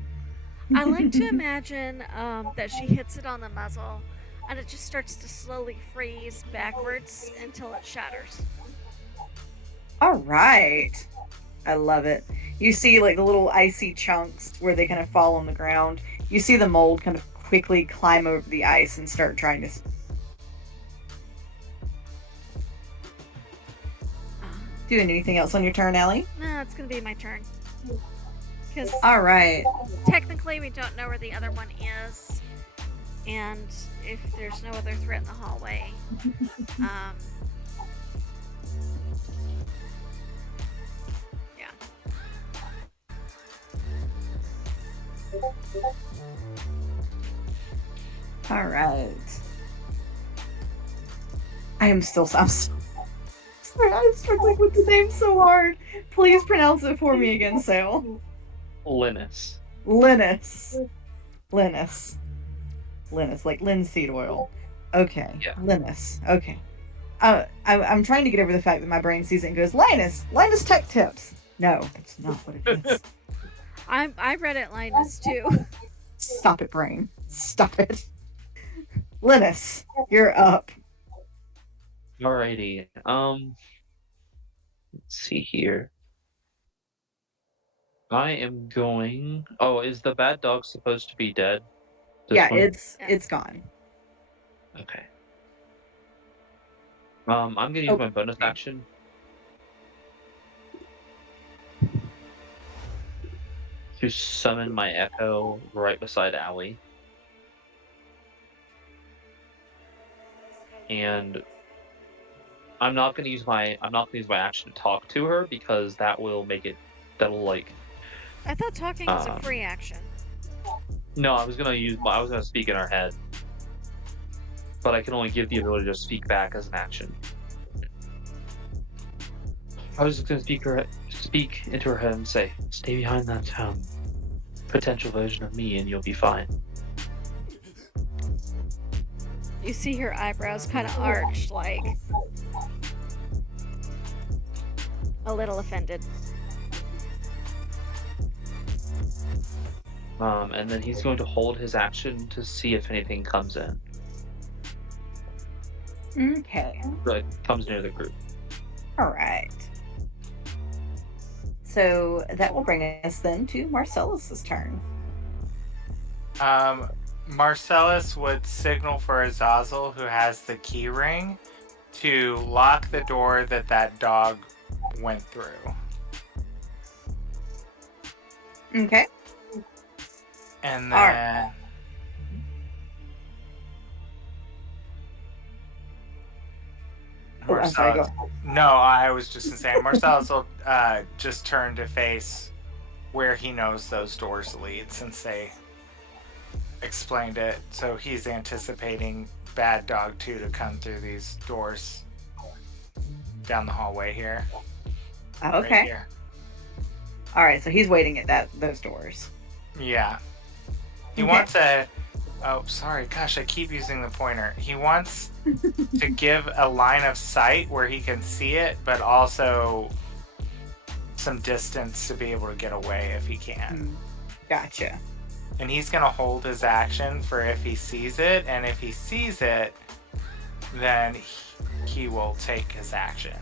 I like to imagine that she hits it on the muzzle and it just starts to slowly freeze backwards until it shatters. All right. I love it. You see like the little icy chunks where they kind of fall on the ground. You see the mold kind of quickly climb over the ice and start trying to... Doing anything else on your turn, Allie? No, it's going to be my turn. Because all right, technically we don't know where the other one is, and if there's no other threat in the hallway, yeah. All right. I'm sorry, I'm struggling with the name so hard. Please pronounce it for me again, Sale. Linus, like linseed oil. Okay. Yeah. Linus. Okay. I'm trying to get over the fact that my brain sees it and goes, Linus Tech Tips. No, that's not what it is. I read it Linus too. Stop it, brain. Stop it. Linus, you're up. alrighty. Let's see here. I am going. Oh, is the bad dog supposed to be dead? Yeah, one? it's gone. Okay. I'm gonna use my bonus action. to summon my echo right beside Allie. And I'm not gonna use my action to talk to her because that'll like I thought talking was a free action. no, I was gonna speak in her head. But I can only give the ability to speak back as an action. I was just gonna speak into her head and say, "Stay behind that potential version of me, and you'll be fine." You see her eyebrows kind of arch, like a little offended. And then he's going to hold his action to see if anything comes in. Okay. Like, comes near the group. Alright. So that will bring us then to Marcellus's turn. Marcellus would signal for Azazel, who has the key ring, to lock the door that dog went through. Okay. And All then... I'm sorry, go. No, I was just saying Marcellus will just turn to face where he knows those doors lead, since they explained it. So he's anticipating Bad Dog 2 to come through these doors down the hallway here. Okay. Right here. Alright, so he's waiting at those doors. Yeah. He Okay. wants a... Oh, sorry. Gosh, I keep using the pointer. He wants to give a line of sight where he can see it, but also some distance to be able to get away if he can. Gotcha. And he's going to hold his action for if he sees it, and if he sees it, then he will take his action.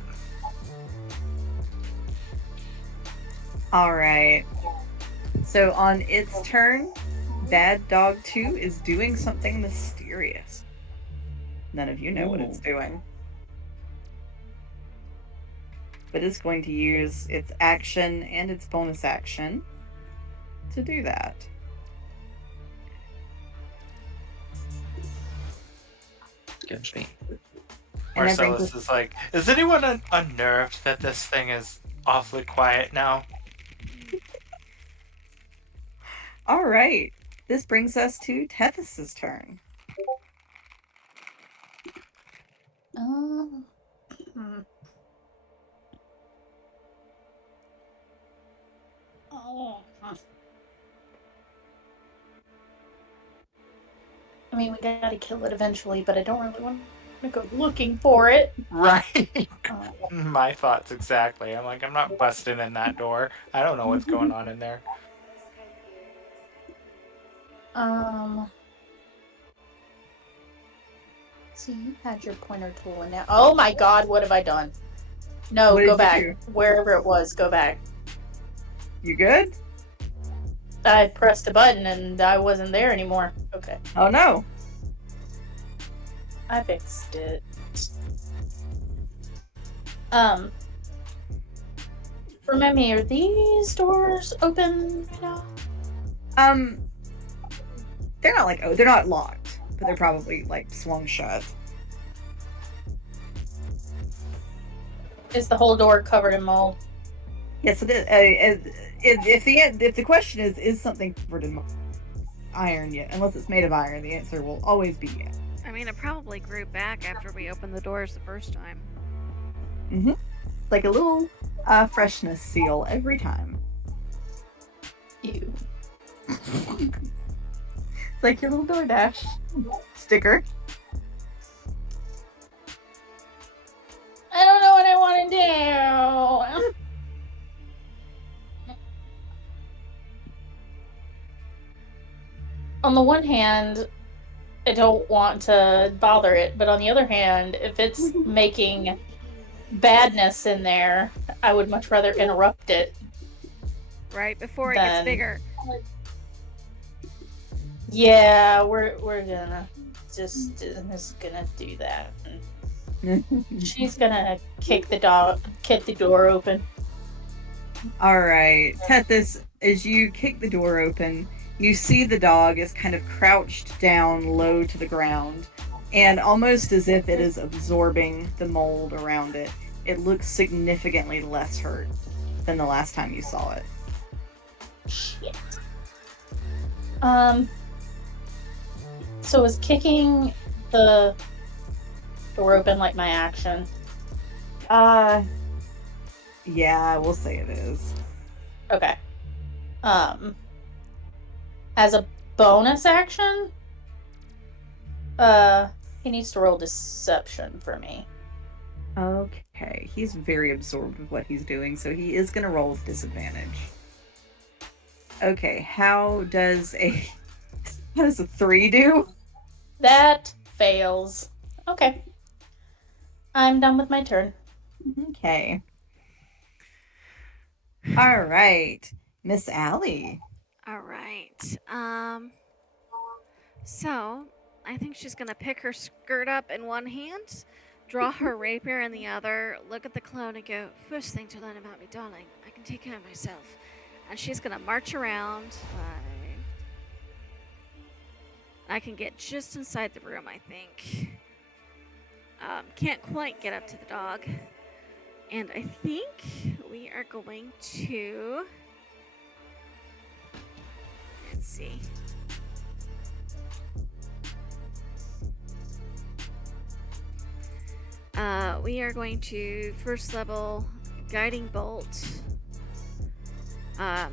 Alright. So on its turn, Bad Dog 2 is doing something mysterious. None of you know what it's doing. But it's going to use its action and its bonus action to do that. Against me. And that brings Marcellus is like, is anyone unnerved that this thing is awfully quiet now? Alright. This brings us to Tethys's turn. I mean, we gotta kill it eventually, but I don't really want to go looking for it. Right. My thoughts exactly. I'm like, I'm not busting in that door. I don't know what's going on in there. See, you had your pointer tool in now. Oh my god, what have I done? No, What did go you back. do? Wherever it was, go back. You good? I pressed a button and I wasn't there anymore. Okay. Oh no. I fixed it. Remind me, are these doors open right now? They're not like they're not locked, but they're probably like swung shut. Is the whole door covered in mold? Yes, it is. If the question is something covered in iron yet, unless it's made of iron, the answer will always be yes. I mean, it probably grew back after we opened the doors the first time. Like a little freshness seal every time. Ew. It's like your little DoorDash sticker. I don't know what I want to do. On the one hand, I don't want to bother it, but on the other hand, if it's making badness in there, I would much rather interrupt it. Right before it gets Then- bigger. Yeah, we're gonna just gonna do that. She's gonna kick the door open. All right, Tethys, as you kick the door open, you see the dog is kind of crouched down low to the ground, and almost as if it is absorbing the mold around it, it looks significantly less hurt than the last time you saw it. Shit. So is kicking the door open like my action? Yeah, we'll say it is. Okay. As a bonus action, he needs to roll deception for me. Okay, he's very absorbed with what he's doing, so he is going to roll with disadvantage. Okay, how does a 3 do? That fails. Okay. I'm done with my turn. Okay. All right, Miss Allie. All right. So I think she's gonna pick her skirt up in one hand, draw her rapier in the other, look at the clone and go, "First thing to learn about me, darling. I can take care of myself." And she's gonna march around. I can get just inside the room, I think. Can't quite get up to the dog. And I think we are going to... Let's see. We are going to first level guiding bolt.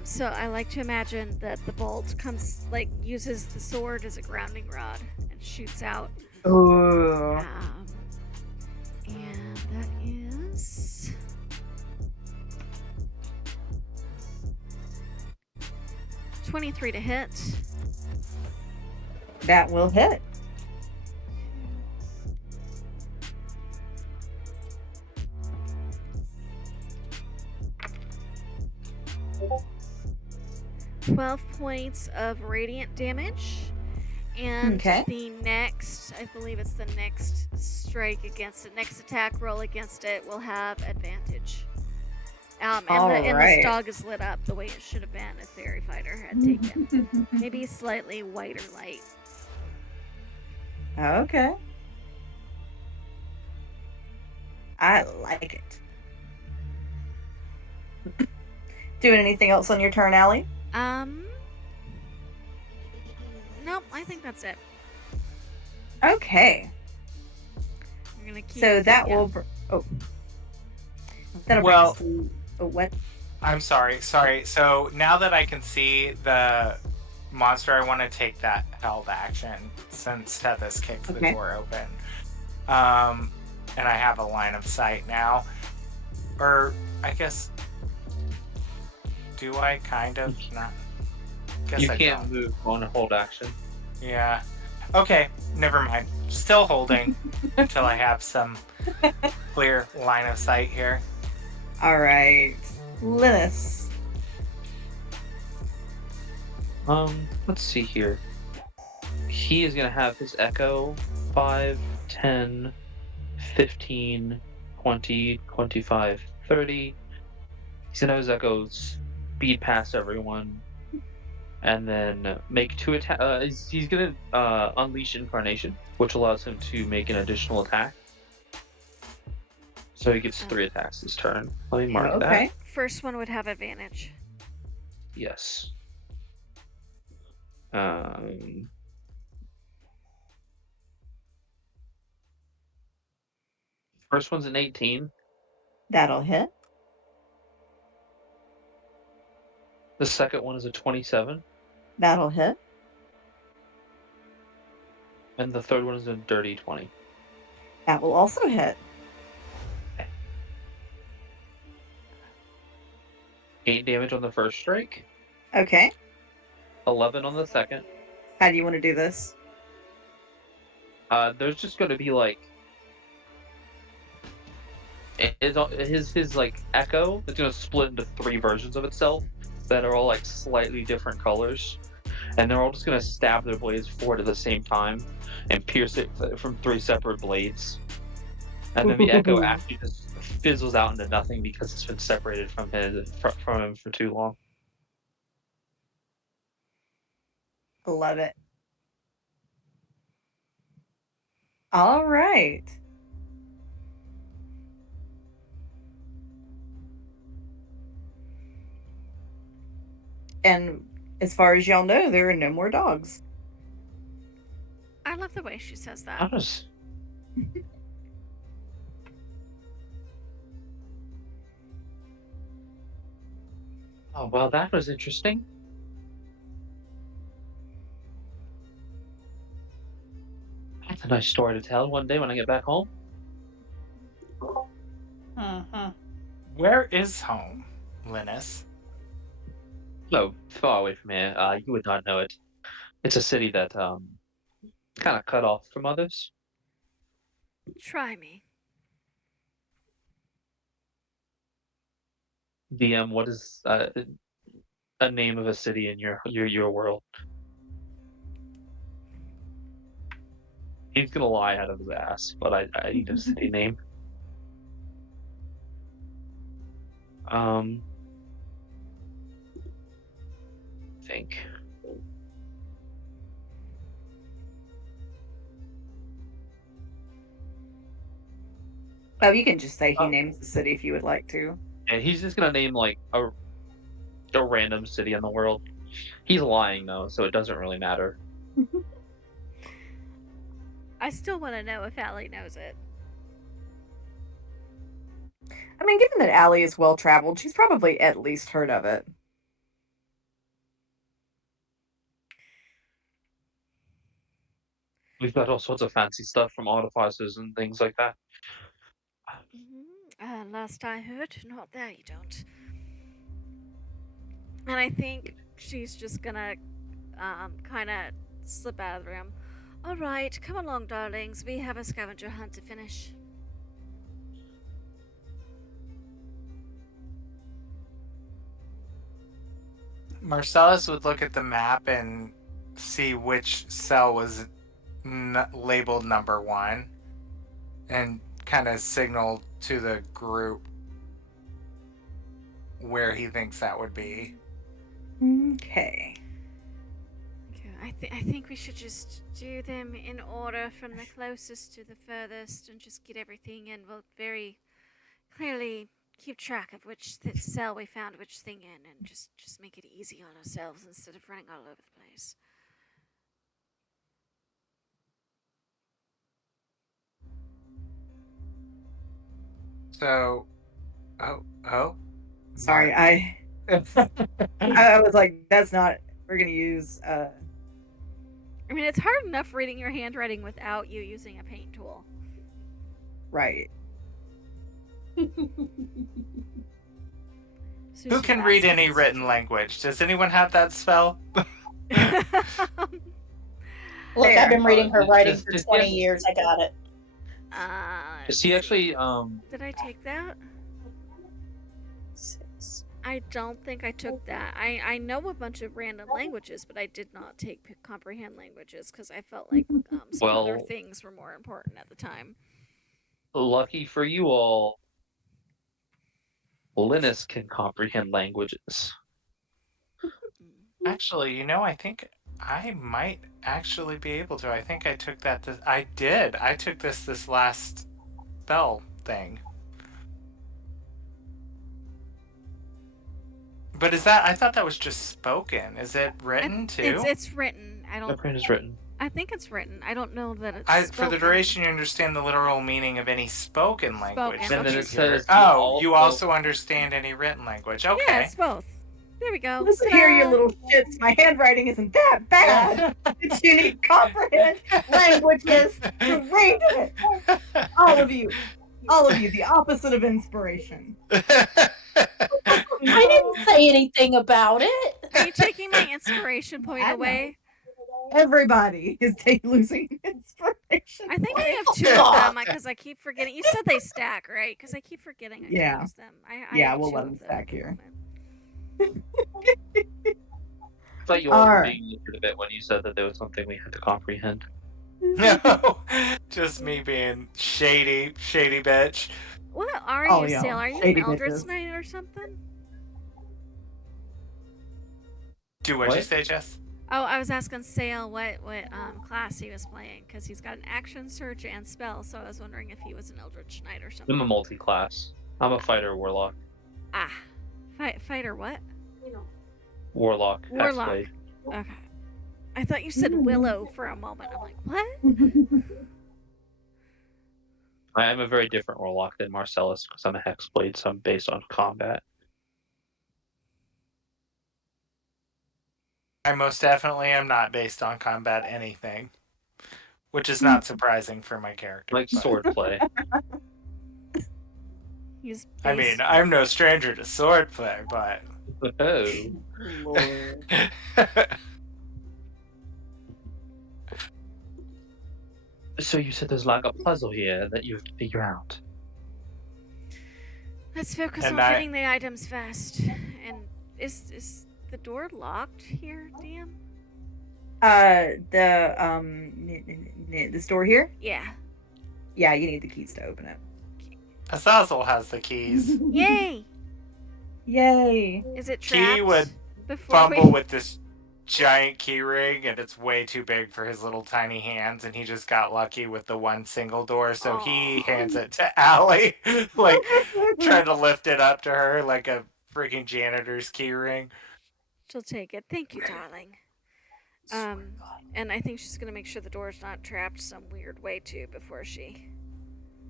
So I like to imagine that the bolt comes, like, uses the sword as a grounding rod and shoots out. Ooh. And that is 23 to hit. That will hit. $12 points of radiant damage. And the next, I believe it's the next strike against it, next attack roll against it will have advantage. And this dog is lit up the way it should have been if Fairy Fighter had taken maybe slightly whiter light. Okay. I like it. Doing anything else on your turn, Allie? Nope, I think that's it. Okay. I'm gonna keep So that will... That'll bring us to... what? I'm sorry. So now that I can see the monster, I want to take that held action since Tethys kicked the door open. And I have a line of sight now. Or, I guess... Do I kind of? Not. Guess you I can't don't. move on a hold action. Yeah. Okay, never mind. Still holding until I have some clear line of sight here. All right. Linus. Let's see here. He is going to have his echo 5, 10, 15, 20, 25, 30. He's going to have his echoes speed past everyone, and then make 2 attacks. He's going to unleash Incarnation, which allows him to make an additional attack. So he gets 3 attacks this turn. Let me mark that. First one would have advantage. Yes. First one's an 18. That'll hit. The second one is a 27. That'll hit. And the third one is a dirty 20. That will also hit. 8 damage on the first strike. Okay. 11 on the second. How do you want to do this? There's just going to be like his like echo. It's going to split into 3 versions of itself that are all like slightly different colors, and they're all just going to stab their blades forward at the same time and pierce it from 3 separate blades. And then the echo actually just fizzles out into nothing because it's been separated from him for too long. Love it. All right. And as far as y'all know, there are no more dogs. I love the way she says that. How does? Oh well, that was interesting. That's a nice story to tell one day when I get back home. Mm-hmm. Where is home, Linus? No, far away from here. You would not know it. It's a city that kind of cut off from others. Try me. DM, what is a name of a city in your world? He's gonna lie out of his ass, but I need a city name. Think. Oh, you can just say he Oh. names the city if you would like to. And he's just gonna name like a random city in the world. He's lying though, so it doesn't really matter. I still want to know if Allie knows it. I mean, given that Allie is well traveled, she's probably at least heard of it. We've got all sorts of fancy stuff from artificers and things like that. Last I heard, not there you don't. And I think she's just gonna kind of slip out of the room. All right, come along, darlings. We have a scavenger hunt to finish. Marcellus would look at the map and see which cell was labeled number 1 and kind of signal to the group where he thinks that would be. Okay. I think we should just do them in order from the closest to the furthest and just get everything in. We'll very clearly keep track of which cell we found which thing in and just make it easy on ourselves instead of running all over the place. So, Sorry, I was like, that's not. We're gonna use. I mean, it's hard enough reading your handwriting without you using a paint tool. Right. Who can read any written language? Does anyone have that spell? Look, I've been reading her writing for Just 20 years. I got it. Is he actually Did I take that? 6. I don't think I took that. I know a bunch of random languages, but I did not take comprehend languages because I felt like some other Well- things were more important at the time. lucky for you all? Linus can comprehend languages. Actually, I think I might actually be able to. I think I took that. I did. I took this last spell thing. But is that? I thought that was just spoken. Is it written too? It's written. I don't. Comprehend is written. I think it's written. I don't know that it's. For the spoken. duration, you understand the literal meaning of any spoken language. Spoken, that And then you it hear. says you also understand any written language. Okay. Yeah, it's both. There we go. Listen here, you little shits. My handwriting isn't that bad. But you need comprehend languages to read it. All of you, the opposite of inspiration. I didn't say anything about it. Are you taking my inspiration point I know. away? Everybody is losing inspiration. I think I have points. 2 of them because I keep forgetting. You said they stack, right? Because I keep forgetting I Yeah. use them. I Yeah, have we'll 2 let of them them stack at the here. moment. I thought you all were Alright. being injured a bit when you said that there was something we had to comprehend. No, just me being shady bitch. What are Oh, you, yeah. Sail? Are you Shady an Eldritch bitches. Knight or something? Do what you What? say, Jess? Oh, I was asking Sale what class he was playing, because he's got an action, surge, and spell, so I was wondering if he was an Eldritch Knight or something. I'm a multi-class. I'm a fighter warlock. Ah. Fighter what? Warlock. Warlock. Hexblade. Okay. I thought you said Willow for a moment. I'm like, what? I am a very different warlock than Marcellus because I'm a hexblade, so I'm based on combat. I most definitely am not based on combat anything, which is not surprising for my character. Like but- swordplay. He's I mean, I'm no stranger to swordplay, but. Oh. Lord. So you said there's like a puzzle here that you have to figure out. Let's focus And on I- getting the items fast. And is the door locked here, DM? The store here? Yeah. Yeah, you need the keys to open it. Azazel has the keys. Yay! Yay! Is it Key trapped? would before fumble with this giant key ring, and it's way too big for his little tiny hands, and he just got lucky with the one single door, so he Aw. hands it to Allie, like trying to lift it up to her like a freaking janitor's key ring. She'll take it. Thank you, darling. And I think she's gonna make sure the door's not trapped some weird way too before she.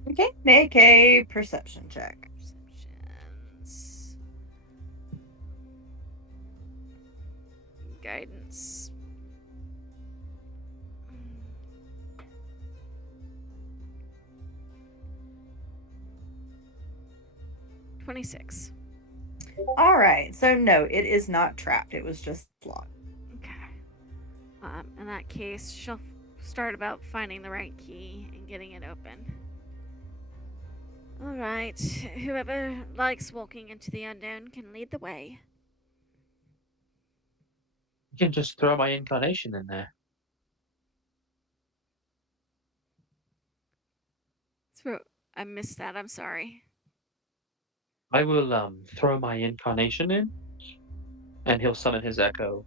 Okay, make a perception check. Perceptions. Guidance. Mm. 26. All right, so no, it is not trapped. It was just locked. Okay. In that case, she'll start about finding the right key and getting it open. All right. Whoever likes walking into the unknown can lead the way. You can just throw my incarnation in there. I missed that. I'm sorry. I will throw my incarnation in, and he'll summon his echo.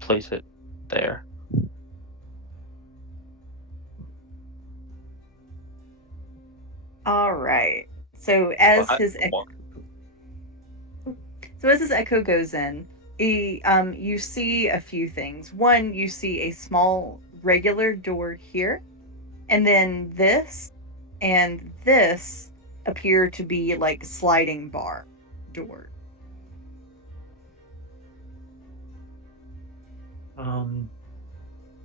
Place it there. All right. So as Well, his echo goes in, you see a few things. One, you see a small regular door here, and then this and this appear to be like sliding bar door.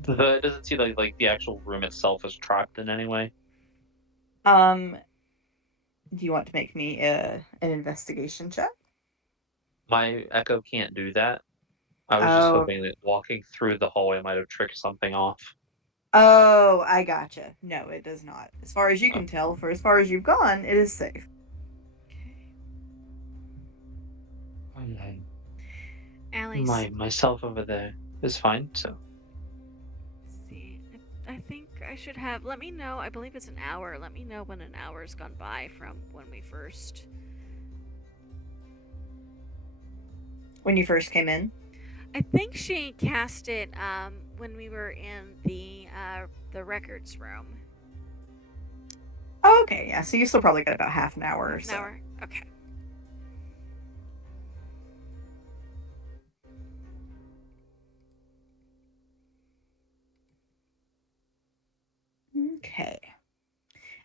It doesn't seem like the actual room itself is trapped in any way. Do you want to make me an investigation check? My echo can't do that. I was just hoping that walking through the hallway might have tricked something off. Oh, I gotcha. No, it does not. As far as you can tell, for as far as you've gone, it is safe. Okay. Allie's. Myself over there is fine, so. See, I think I should have. Let me know. I believe it's an hour. Let me know when an hour's gone by from when we first. When you first came in? I think she cast it when we were in the records room. Oh, okay, yeah. So you still probably got about half an hour or Half an so. hour. Okay. Okay.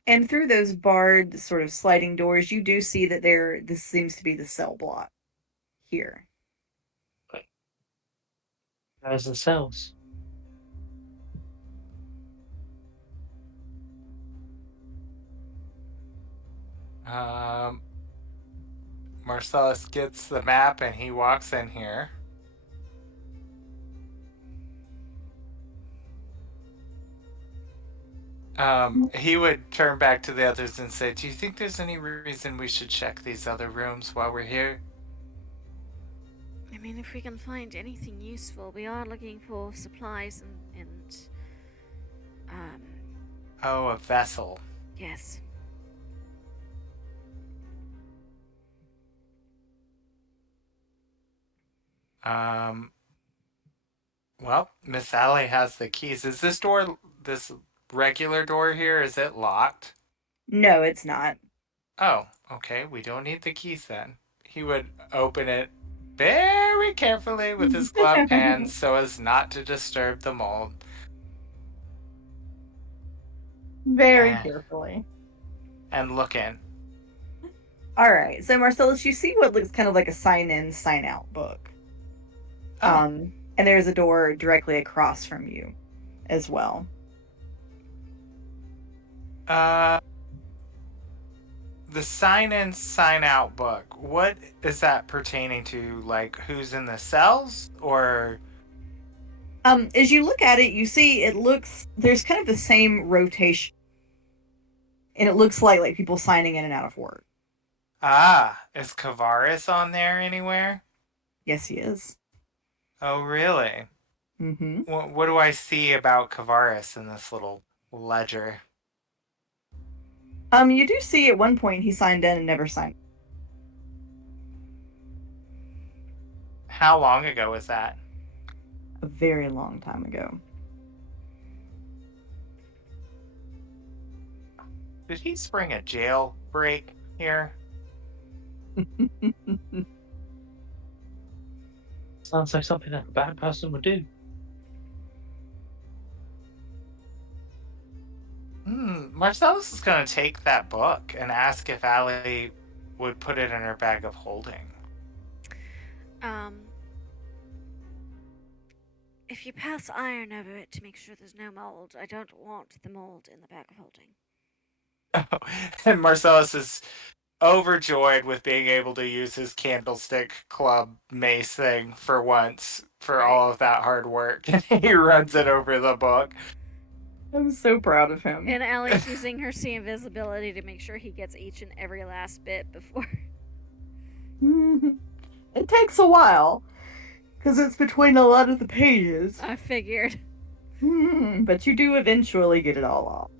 And through those barred sort of sliding doors, you do see that this seems to be the cell block here. As the cells. Marcellus gets the map and he walks in here. He would turn back to the others and say, "Do you think there's any reason we should check these other rooms while we're here?" I mean, if we can find anything useful, we are looking for supplies and Oh, a vessel. yes. Well, Miss Allie has the keys. Is this door, this regular door here, is it locked? No, it's not. Oh, okay. We don't need the keys then. He would open it very carefully with his gloved hands so as not to disturb the mold. Very And, carefully. and look in. All right. So Marcellus, you see what looks kind of like a sign-in, sign-out book. Oh. And there's a door directly across from you as well. The sign in, sign out book. What is that pertaining to? Like who's in the cells or As you look at it, you see there's kind of the same rotation. And it looks like people signing in and out of work. is Kavaris on there anywhere? Yes, he is. Oh, really? Mm-hmm. What do I see about Kavaris in this little ledger? You do see at one point he signed in and never signed. How long ago was that? A very long time ago. Did he spring a jailbreak here? Sounds like something that a bad person would do. Marcellus is going to take that book and ask if Allie would put it in her bag of holding. If you pass iron over it to make sure there's no mold, I don't want the mold in the bag of holding. And Marcellus is overjoyed with being able to use his candlestick club mace thing for once for all of that hard work. And he runs it over the book. I'm so proud of him. And Allie's using her see invisibility to make sure he gets each and every last bit before. It takes a while. Because it's between a lot of the pages. I figured. But you do eventually get it all off.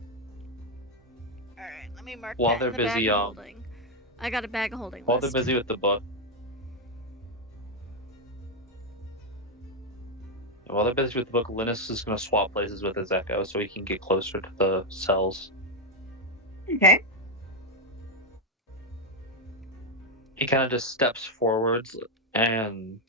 Alright, let me mark While that they're in the bag busy, of holding. I got a bag of holding While list. they're busy with the book. While they're busy with the book, Linus is going to swap places with his Echo so he can get closer to the cells. Okay. He kind of just steps forwards, and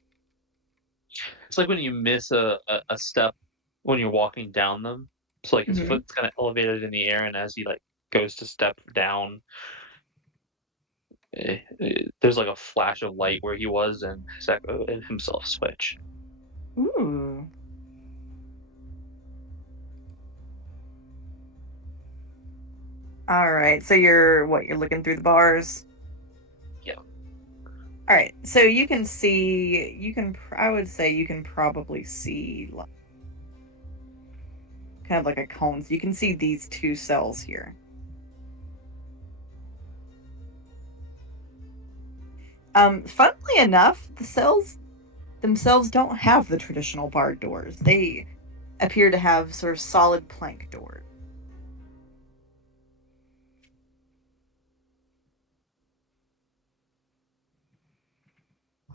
it's like when you miss a step when you're walking down them. So like his foot's kind of elevated in the air, and as he like goes to step down, there's like a flash of light where he was, and his Echo and himself switch. Ooh. All right. So you're looking through the bars? Yeah. All right. So you can see, I would say you can probably see kind of like a cone. So you can see these two cells here. Funnily enough, the cells themselves don't have the traditional barred doors. They appear to have sort of solid plank doors.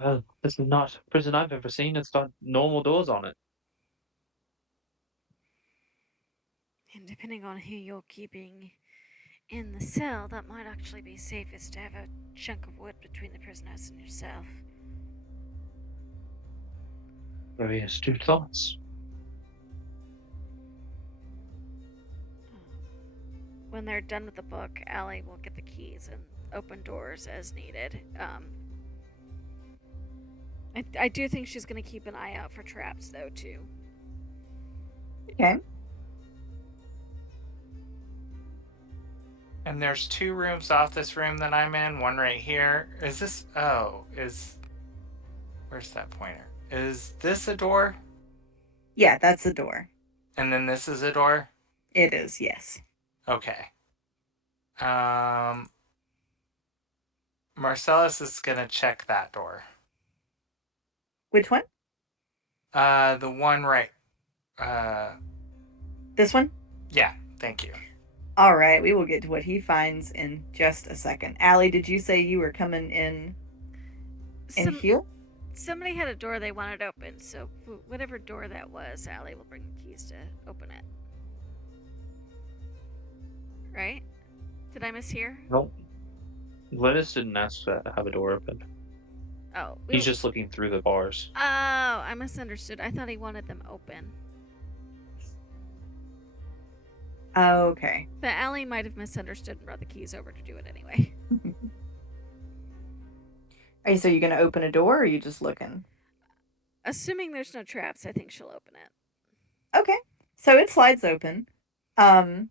Well, this is not a prison I've ever seen. It's got normal doors on it. And depending on who you're keeping in the cell, that might actually be safest to have a chunk of wood between the prisoners and yourself. Very astute thoughts. When they're done with the book, Allie will get the keys and open doors as needed. I do think she's going to keep an eye out for traps, though, too. Okay. And there's 2 rooms off this room that I'm in. One right here. Is this... Oh, where's that pointer? Is this a door? Yeah, that's the door. And then this is a door? It is, yes. Okay. Marcellus is gonna check that door. Which one? The one right... This one? Yeah, thank you. All right, we will get to what he finds in just a second. Allie, did you say you were coming in here? somebody had a door they wanted open, so whatever door that was, Allie will bring the keys to open it. Right? Did I mishear? Nope. Linus didn't ask to have a door open. Oh. He's just looking through the bars. Oh, I misunderstood. I thought he wanted them open. Okay. But Allie might have misunderstood and brought the keys over to do it anyway. Are you, so you're gonna open a door, or are you just looking? Assuming there's no traps, I think she'll open it. Okay. So it slides open. And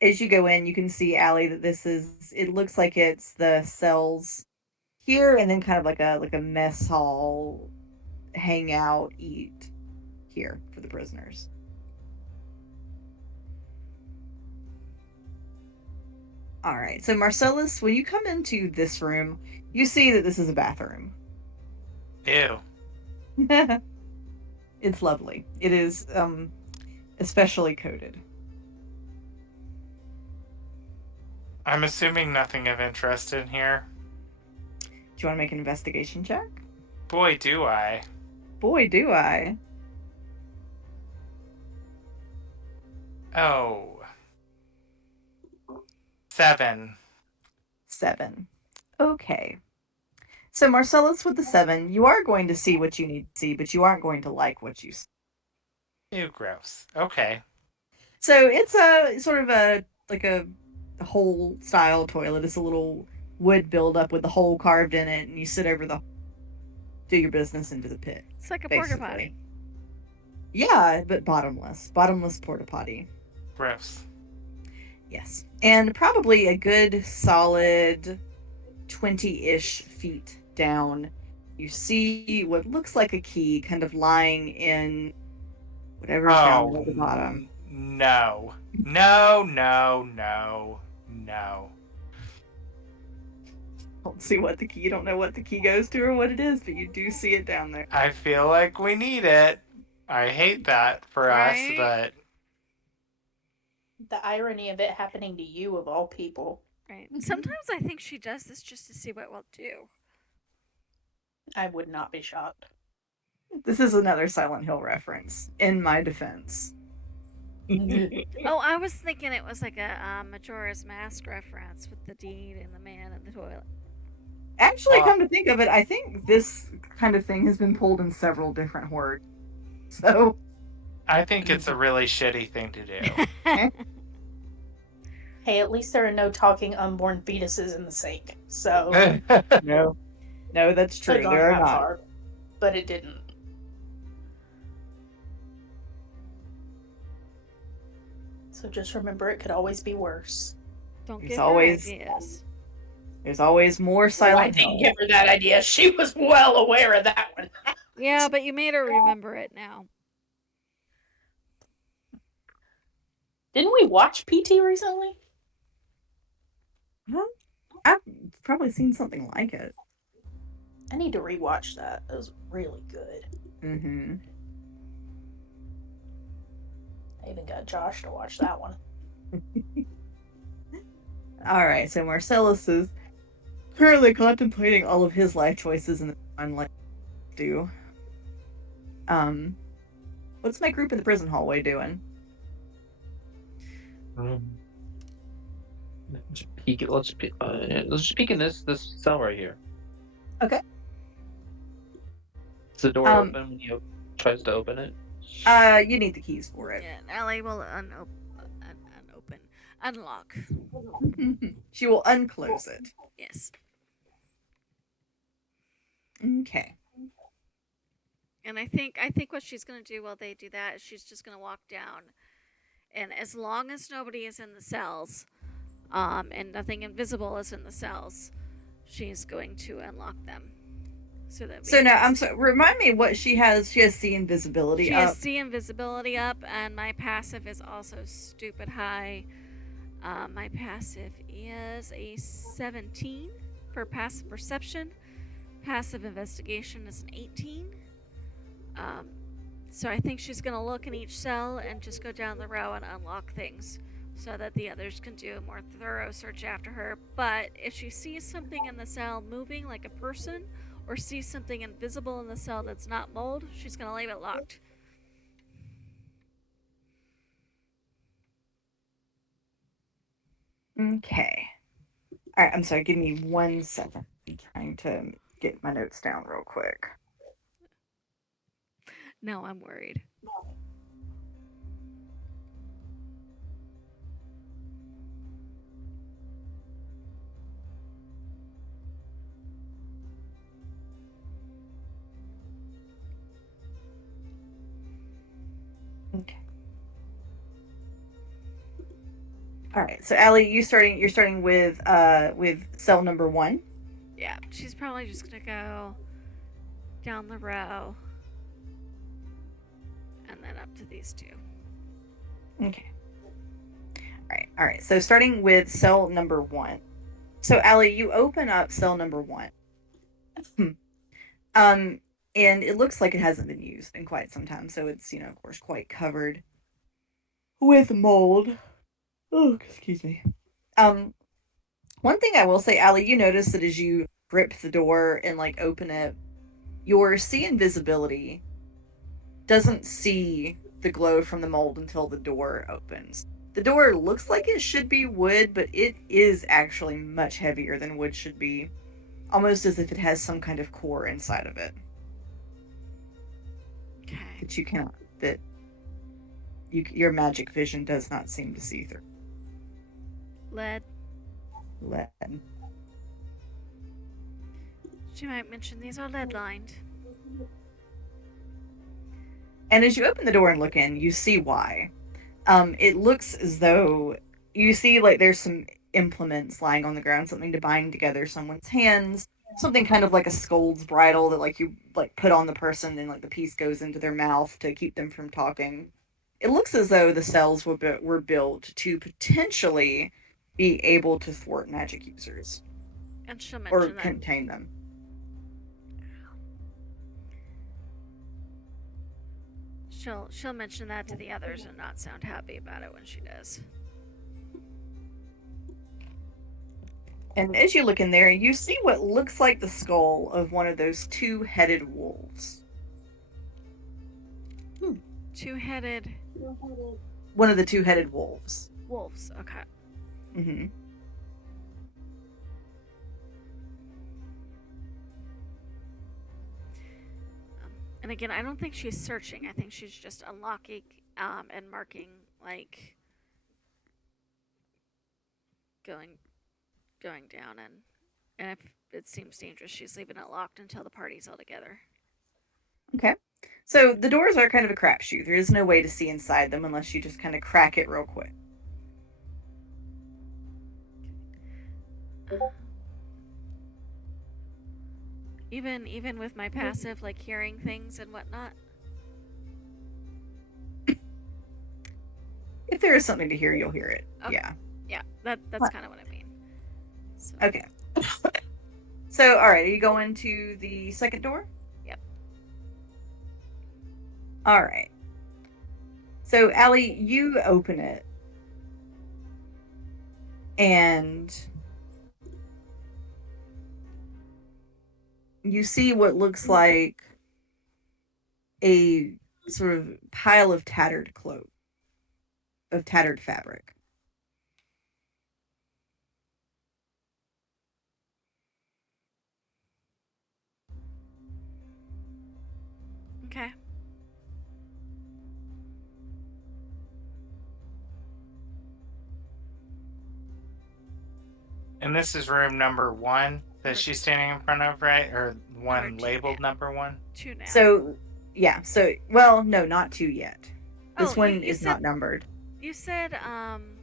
as you go in, you can see, Allie, that it looks like it's the cells here, and then kind of like a mess hall, hang out, eat here for the prisoners. All right. So Marcellus, when you come into this room, you see that this is a bathroom. Ew. It's lovely. It is especially coated. I'm assuming nothing of interest in here. Do you want to make an investigation check? Boy, do I. Boy, do I. Oh. 7. 7. Okay. So Marcellus, with the 7, you are going to see what you need to see, but you aren't going to like what you see. Ew, gross. Okay. So it's a sort of a hole style toilet. It's a little wood buildup with the hole carved in it, and you sit over do your business into the pit. It's like a basically. porta potty. Yeah, but bottomless. Bottomless porta potty. Gross. Yes. And probably a good solid 20-ish feet down, you see what looks like a key kind of lying in whatever's down at the bottom. No. No, no, no, no. Don't see what the key, you don't know what the key goes to or what it is, but you do see it down there. I feel like we need it. I hate that for Right? us, but The irony of it happening to you, of all people. Right. Sometimes I think she does this just to see what we'll do. I would not be shocked. This is another Silent Hill reference, in my defense. Oh, I was thinking it was like a Majora's Mask reference with the deed and the man in the toilet. Actually, come to think of it, I think this kind of thing has been pulled in several different words. So, I think it's a really shitty thing to do. Hey, at least there are no talking unborn fetuses in the sink. So no, that's true. could've gone There are that not. far, but it didn't. So just remember, it could always be worse. Don't It's give her always- ideas. There's always more I Silent didn't Hill. give her that idea. She was well aware of that one. Yeah, but you made her remember it now. Didn't we watch PT recently? I've probably seen something like it. I need to rewatch that. It was really good. Mm-hmm. I even got Josh to watch that one. All right, so Marcellus is currently contemplating all of his life choices and unlike do. What's my group in the prison hallway doing? Let's just peek in this cell right here. Okay. Is the door open when he tries to open it? You need the keys for it. Yeah, Allie will unlock. She will unclose it. Yes. Okay. And I think what she's gonna do while they do that is she's just gonna walk down, and as long as nobody is in the cells, and nothing invisible is in the cells, she's going to unlock them. So now I'm sorry. Remind me what she has. She has C invisibility She up. has C invisibility up, and my passive is also stupid high. My passive is a 17 for passive perception. Passive investigation is an 18. So I think she's gonna look in each cell and just go down the row and unlock things, so that the others can do a more thorough search after her. But if she sees something in the cell moving, like a person or sees something invisible in the cell that's not mold, she's going to leave it locked. Okay. All right, I'm sorry. Give me 1 second. I'm trying to get my notes down real quick. Now I'm worried. Okay. All right. So Allie, you're starting with cell number 1. Yeah, she's probably just going to go down the row and then up to these two. Okay. All right. So starting with cell number 1. So Allie, you open up cell number 1. And it looks like it hasn't been used in quite some time, so it's, of course, quite covered with mold. Oh, excuse me. One thing I will say, Allie, you notice that as you grip the door and open it, your see invisibility doesn't see the glow from the mold until the door opens. The door looks like it should be wood, but it is actually much heavier than wood should be, almost as if it has some kind of core inside of it. Okay. Your magic vision does not seem to see through. Lead. She might mention these are lead lined. And as you open the door and look in, you see why. It looks as though you see there's some implements lying on the ground, something to bind together someone's hands, something kind of like a scold's bridle that you put on the person and the piece goes into their mouth to keep them from talking. It looks as though the cells were built to potentially be able to thwart magic users. And she'll mention or that. contain them. She'll mention that to the others and not sound happy about it when she does. And as you look in there, you see what looks like the skull of one of those two-headed wolves. Two-headed One of the two-headed wolves. wolves. Okay. Mm-hmm. And again, I don't think she's searching. I think she's just unlocking and marking, going down, and if it seems dangerous, she's leaving it locked until the party's all together. Okay. So the doors are kind of a crapshoot. There is no way to see inside them unless you just kind of crack it real quick. Even with my passive, hearing things and whatnot. If there is something to hear, you'll hear it. Okay. Yeah. Yeah, that's kind of what I mean. So. Okay. So, all right, are you going to the second door? Yep. All right. So, Allie, you open it, and you see what looks like a sort of pile of tattered fabric. Okay. And this is room number 1 that she's standing in front of, right? Or one Number 2, labeled yeah. number 1? 2 now. So, yeah. So, well, no, not 2 yet. This Oh, one you is said- not numbered. You said, I'm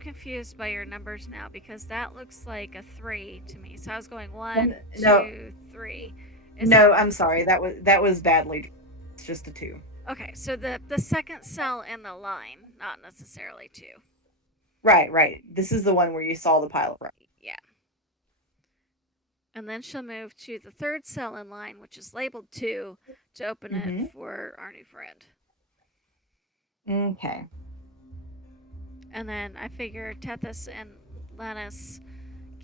confused by your numbers now because that looks like a 3 to me. So I was going 1, no. 2, 3. No, I'm sorry. That was badly. It's just a 2. Okay, so the second cell in the line, not necessarily 2. Right. This is the one where you saw the pile of rocks. Yeah. And then she'll move to the third cell in line, which is labeled 2, to open it for our new friend. Okay. And then I figure Tethys and Lannis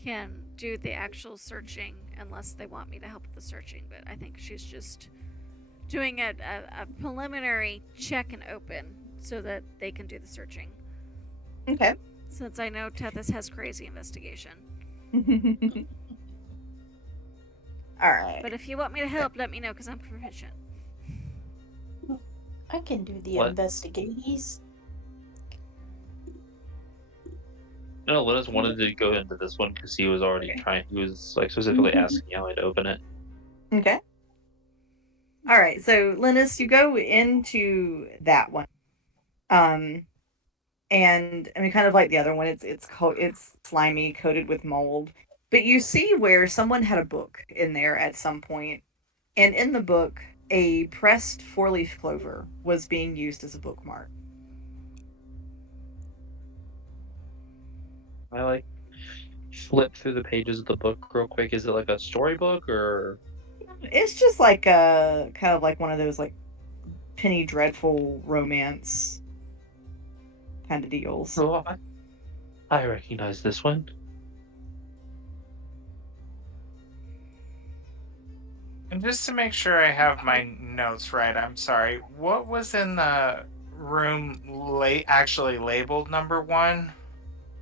can do the actual searching unless they want me to help with the searching, but I think she's just doing a preliminary check and open so that they can do the searching. Okay. Since I know Tethys has crazy investigation. All right. But if you want me to help, let me know because I'm proficient. I can do the What? investigations. No, Linus wanted to go into this one because he was already trying. He was like specifically asking how I'd open it. Okay. All right. So, Linus, you go into that one. And I mean, kind of like the other one, it's slimy, coated with mold. But you see where someone had a book in there at some point, and in the book, a pressed four-leaf clover was being used as a bookmark. I like flip through the pages of the book real quick. Is it like a storybook or? It's just like a kind of like one of those like Penny Dreadful romance kind of deals. Oh, I recognize this one. And just to make sure I have my notes right, I'm sorry. What was in the room actually labeled number 1?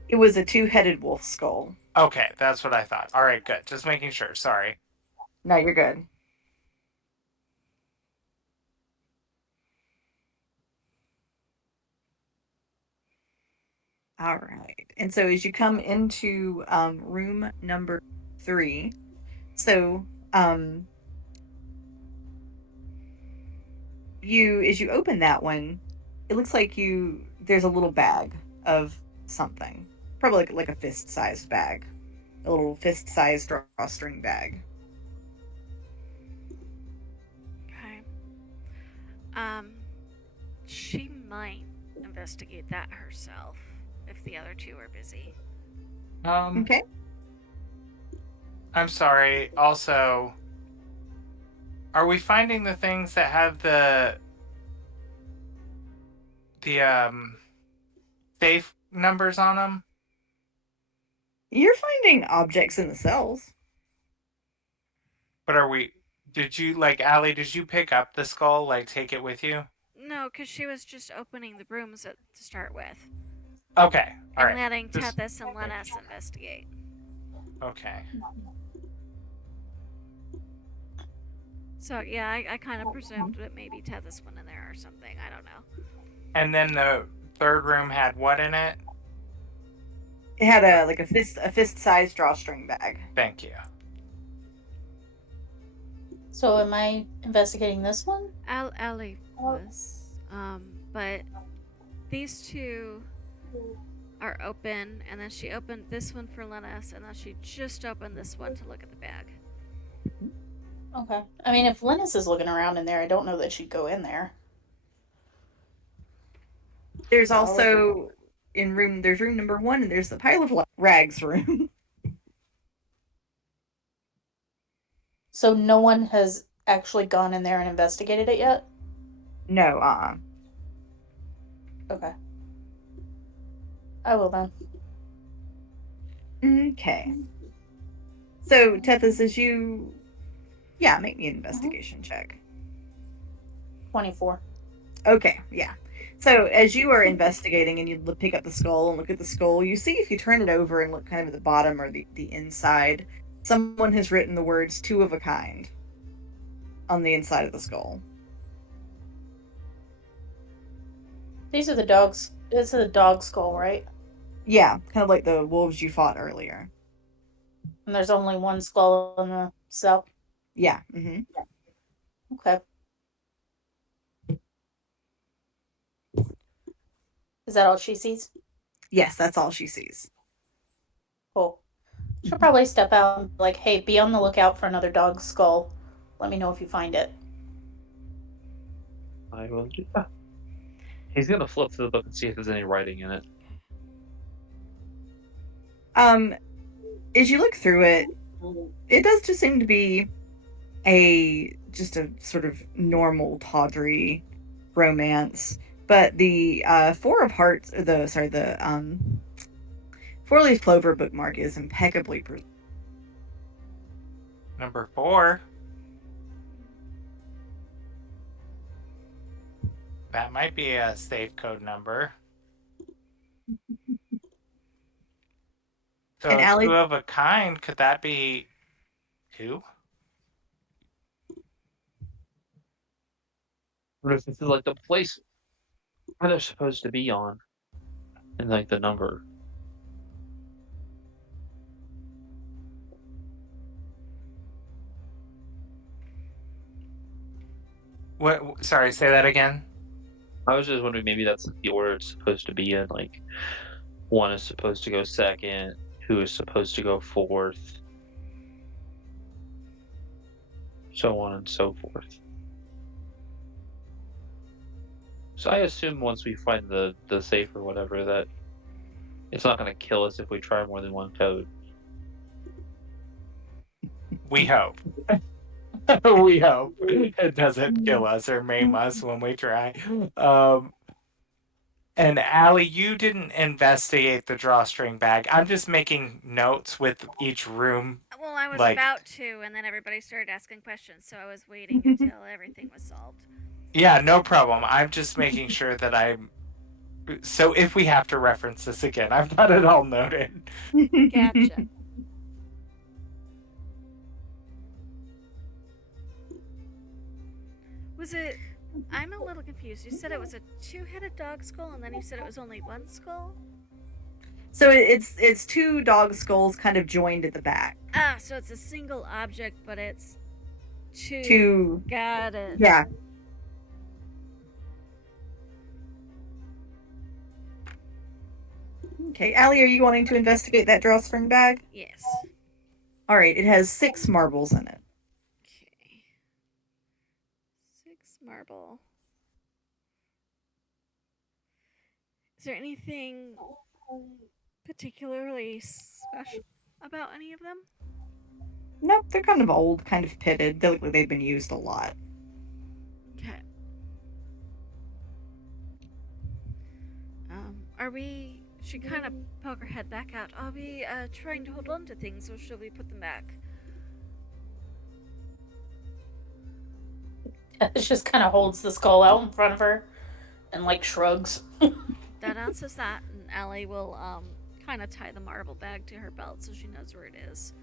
It was a two-headed wolf skull. Okay, that's what I thought. All right, good. Just making sure. Sorry. No, you're good. All right. And so as you come into room number 3, so as you open that one, it looks like there's a little bag of something, probably like a fist-sized bag, a little fist-sized drawstring bag. Okay. She might investigate that herself if the other two are busy. Okay. I'm sorry. Also, are we finding the things that have the safe numbers on them? You're finding objects in the cells. But did you, like, Allie, did you pick up the skull, like, take it with you? No, because she was just opening the rooms to start with. Okay, all right. And letting Tethys and Linus investigate. Okay. So, yeah, I kind of presumed that maybe Tethys went in there or something. I don't know. And then the third room had what in it? It had a fist-sized drawstring bag. Thank you. So am I investigating this one? Allie was. But these two are open, and then she opened this one for Linus, and then she just opened this one to look at the bag. Okay. I mean, if Linus is looking around in there, I don't know that she'd go in there. There's also there's room number 1, and there's the pile of rags room. So no one has actually gone in there and investigated it yet? No, Okay. I will then. Okay. So, Tethys, make me an investigation check. 24. Okay, yeah. So, as you are investigating and you pick up the skull and look at the skull, you see if you turn it over and look kind of at the bottom or the inside, someone has written the words "two of a kind" on the inside of the skull. These are the dogs. This is a dog skull, right? Yeah, kind of like the wolves you fought earlier. And there's only one skull in the cell. Yeah. Mm-hmm. Okay. Is that all she sees? Yes, that's all she sees. Cool. She'll probably step out and be like, hey, be on the lookout for another dog skull. Let me know if you find it. I will do that. He's gonna flip through the book and see if there's any writing in it. As you look through it, it does just seem to be just a sort of normal tawdry romance. But the 4 of hearts, the 4-leaf clover bookmark is impeccably preserved. Number 4. That might be a safe code number. So And Allie- 2 of a kind, could that be 2? What if this is like the place where they're supposed to be on, and like the number? What? Sorry, say that again. I was just wondering, maybe that's the order it's supposed to be in. Like, 1 is supposed to go second, 2 is supposed to go fourth, so on and so forth. So I assume once we find the safe or whatever, that it's not going to kill us if we try more than one code. We hope. We hope it doesn't kill us or maim us when we try. And Allie, you didn't investigate the drawstring bag. I'm just making notes with each room. Well, I was Like- about to, and then everybody started asking questions, so I was waiting until everything was solved. Yeah, no problem. I'm just making sure that I'm. So if we have to reference this again, I've got it all noted. Gotcha. Was it? I'm a little confused. You said it was a 2-headed dog skull, and then you said it was only 1 skull? So it's 2 dog skulls kind of joined at the back. Ah, so it's a single object, but it's 2. 2. Got it. Yeah. Okay, Allie, are you wanting to investigate that drawstring bag? Yes. All right, it has 6 marbles in it. Okay. 6 marble. Is there anything particularly special about any of them? Nope, they're kind of old, kind of pitted. They look like they've been used a lot. Okay. Are we? She kind of poke her head back out. Are we trying to hold on to things, or should we put them back? It just kind of holds the skull out in front of her and like shrugs. That answers that, and Allie will kind of tie the marble bag to her belt so she knows where it is.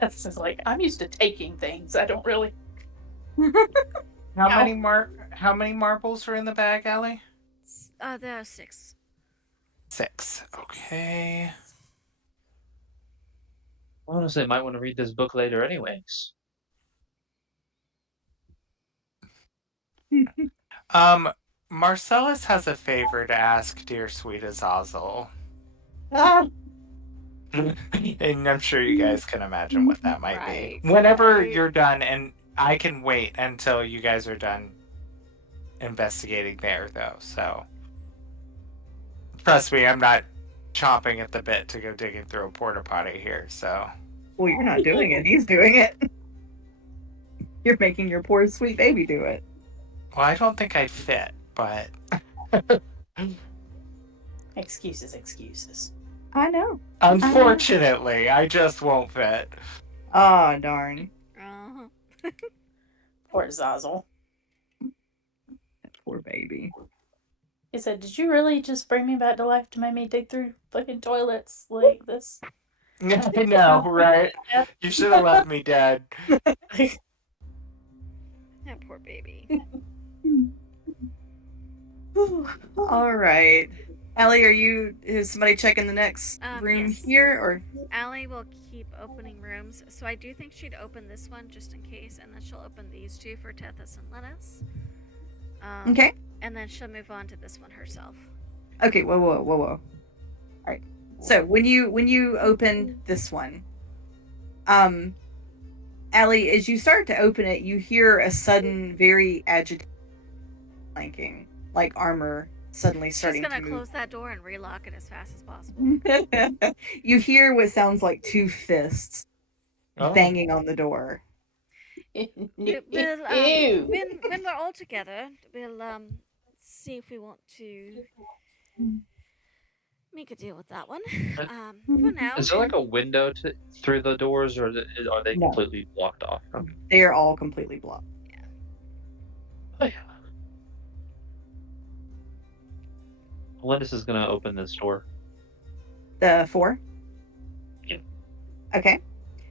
That's just like, I'm used to taking things. I don't really. How Ow. many marbles are in the bag, Allie? There are 6. 6. Okay. Honestly, I might want to read this book later, anyways. Marcellus has a favor to ask dear sweet Azazel. Ah, And I'm sure you guys can imagine what that might Right, be. Whenever right. you're done, and I can wait until you guys are done investigating there, though, so. Trust me, I'm not chomping at the bit to go digging through a porta potty here, so. well, you're not doing it. He's doing it. You're making your poor sweet baby do it. Well, I don't think I'd fit, but. Excuses. I know. Unfortunately, I just won't fit. Ah, darn. Uh-huh. Poor Zazzle. That poor baby. He said, "Did you really just bring me back to life to make me dig through fucking toilets like this?" I know, right? You should have left me dead. That poor baby. All right. Allie, is somebody checking the next room Yes. here, or? Allie will keep opening rooms, so I do think she'd open this one just in case, and then she'll open these 2 for Tethys and Lennis. Okay. And then she'll move on to this one herself. Okay, whoa. All right. So when you open this one, Allie, as you start to open it, you hear a sudden, very agitated clanking, like armor suddenly starting She's gonna to move. close that door and relock it as fast as possible. You hear what sounds like 2 fists Oh. banging on the door. We'll, Ew. when we're all together, we'll see if we want to We could deal with that one. Uh, For now. Is there like a window through the doors, or are they No. completely blocked off? Okay. They are all completely blocked. Oh yeah. Linus is gonna open this door. The 4? Yeah. Okay.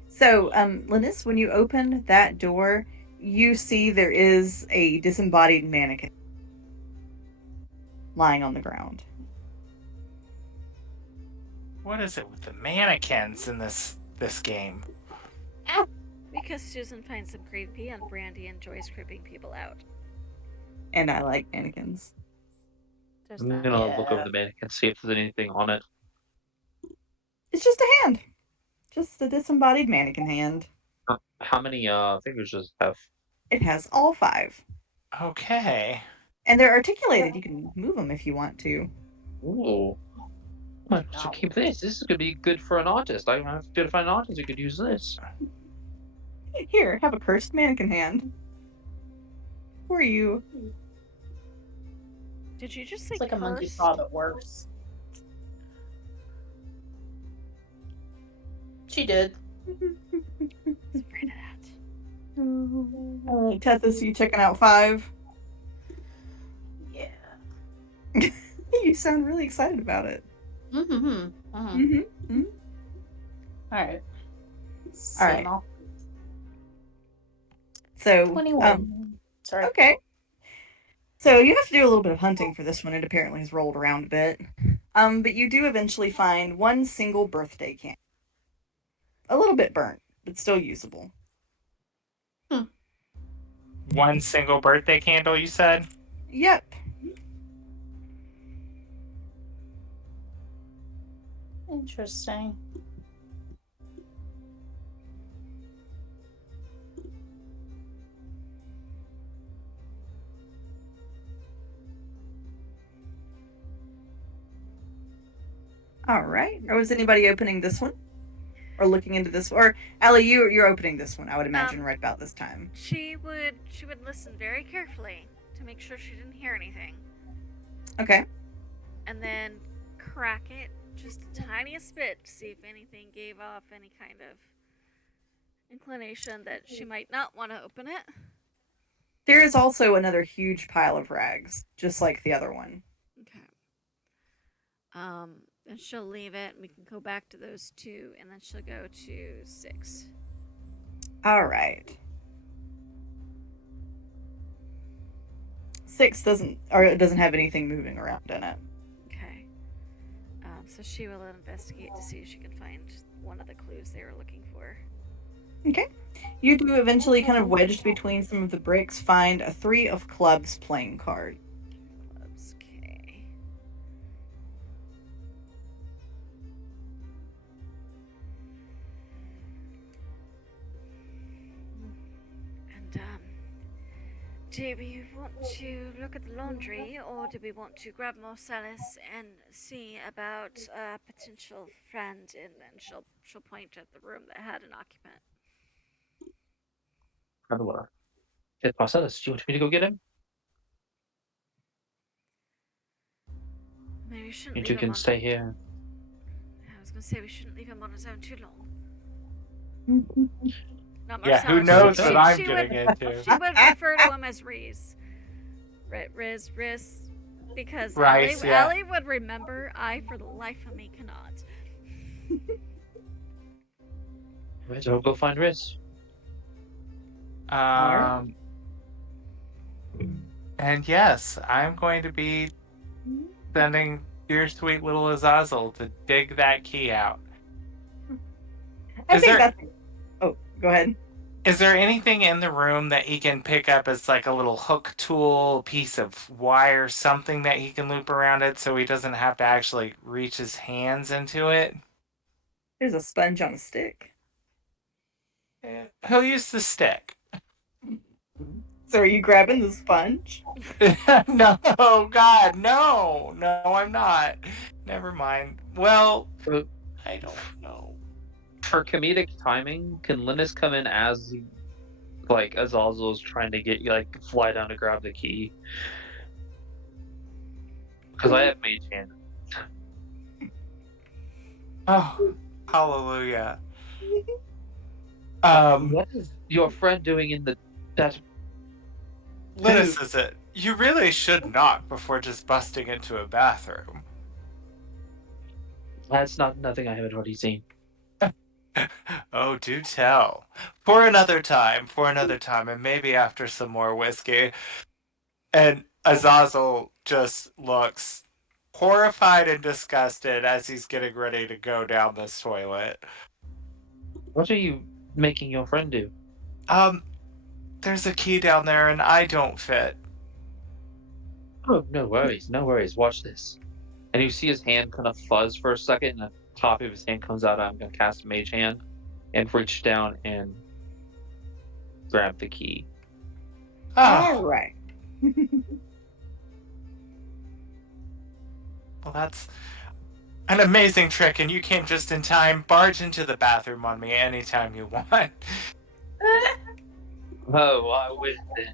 So, Linus, when you open that door, you see there is a disembodied mannequin lying on the ground. What is it with the mannequins in this game? Because Susan finds them creepy and Brandy enjoys creeping people out. And I like mannequins. There's I'm that. gonna look over Yeah. the mannequin, see if there's anything on it. It's just a hand. Just a disembodied mannequin hand. How many fingers does it have? It has all 5. Okay. And they're articulated. You can move them if you want to. Ooh. I should keep this. This is gonna be good for an artist. I have to find an artist who could use this. Here, have a cursed mannequin hand. For you. Did you just say It's like a monkey cursed? paw that works. She did. I was afraid of that. Tethys, you checking out 5? Yeah. You sound really excited about it. Mm-hmm. Mm-hmm. Alright. All right. So, 21. Sorry. okay. So you have to do a little bit of hunting for this one. It apparently has rolled around a bit. But you do eventually find one single birthday candle. A little bit burnt, but still usable. One single birthday candle, you said? Yep. Interesting. All right. Or was anybody opening this one? Or looking into this? Or Ellie, you're opening this one, I would imagine, right about this time. She would listen very carefully to make sure she didn't hear anything. Okay. And then crack it just the tiniest bit to see if anything gave off any kind of inclination that she might not want to open it. There is also another huge pile of rags, just like the other one. Okay. And she'll leave it, and we can go back to those 2, and then she'll go to 6. All right. 6 doesn't have anything moving around in it. Okay. So she will investigate to see if she can find one of the clues they were looking for. Okay. You do eventually, kind of wedged between some of the bricks, find a 3 of clubs playing card. Clubs, okay. And, do we want to look at the laundry, or do we want to grab Marcellus and see about a potential friend? And then she'll point at the room that had an occupant. Hey, Marcellus, do you want me to go get him? Maybe we shouldn't And leave you him can on. stay here. I was gonna say we shouldn't leave him on his own too long. Not Yeah, who Marcellus. knows what I'm getting into? She would refer to him as Riz. Riz, because Rice, yeah. Allie would remember. I, for the life of me, cannot. Right, so go find Riz. And yes, I'm going to be sending dear sweet little Azazel to dig that key out. I Is think there- that's. Oh, go ahead. Is there anything in the room that he can pick up as like a little hook tool, piece of wire, something that he can loop around it so he doesn't have to actually reach his hands into it? There's a sponge on a stick. He'll use the stick. So are you grabbing the sponge? No, God, no, I'm not. Never mind. Well, I don't know. For comedic timing, can Linus come in as Azazel's trying to get you fly down to grab the key? Because I have mage hand. Oh, hallelujah. What is your friend doing in that? Linus is it. You really should knock before just busting into a bathroom. That's nothing I haven't already seen. Oh, do tell. For another time, and maybe after some more whiskey. And Azazel just looks horrified and disgusted as he's getting ready to go down this toilet. What are you making your friend do? There's a key down there and I don't fit. Oh, no worries, no worries. Watch this. And you see his hand kind of fuzz for a second, and the top of his hand comes out. I'm going to cast Mage Hand and reach down and grab the key. All right. Well, that's an amazing trick, and you came just in time. Barge into the bathroom on me anytime you want. Oh, I wish then.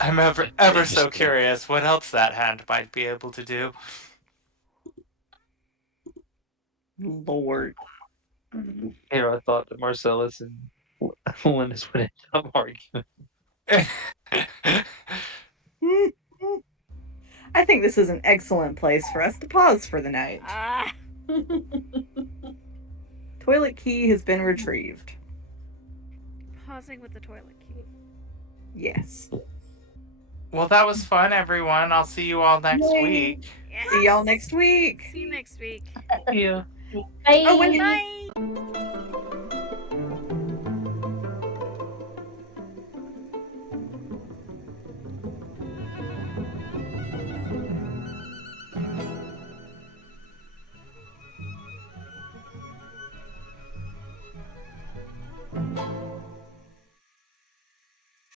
I'm ever so curious what else that hand might be able to do. Lord. Here, I thought that Marcellus and Linus would end up arguing. I think this is an excellent place for us to pause for the night. Ah, Toilet key has been retrieved. pausing with the toilet key. Yes. Well, that was fun, everyone. I'll see you all next Yay. week. Yes. See y'all next week. See you next week. Yeah. Bye. Oh, wait. Bye.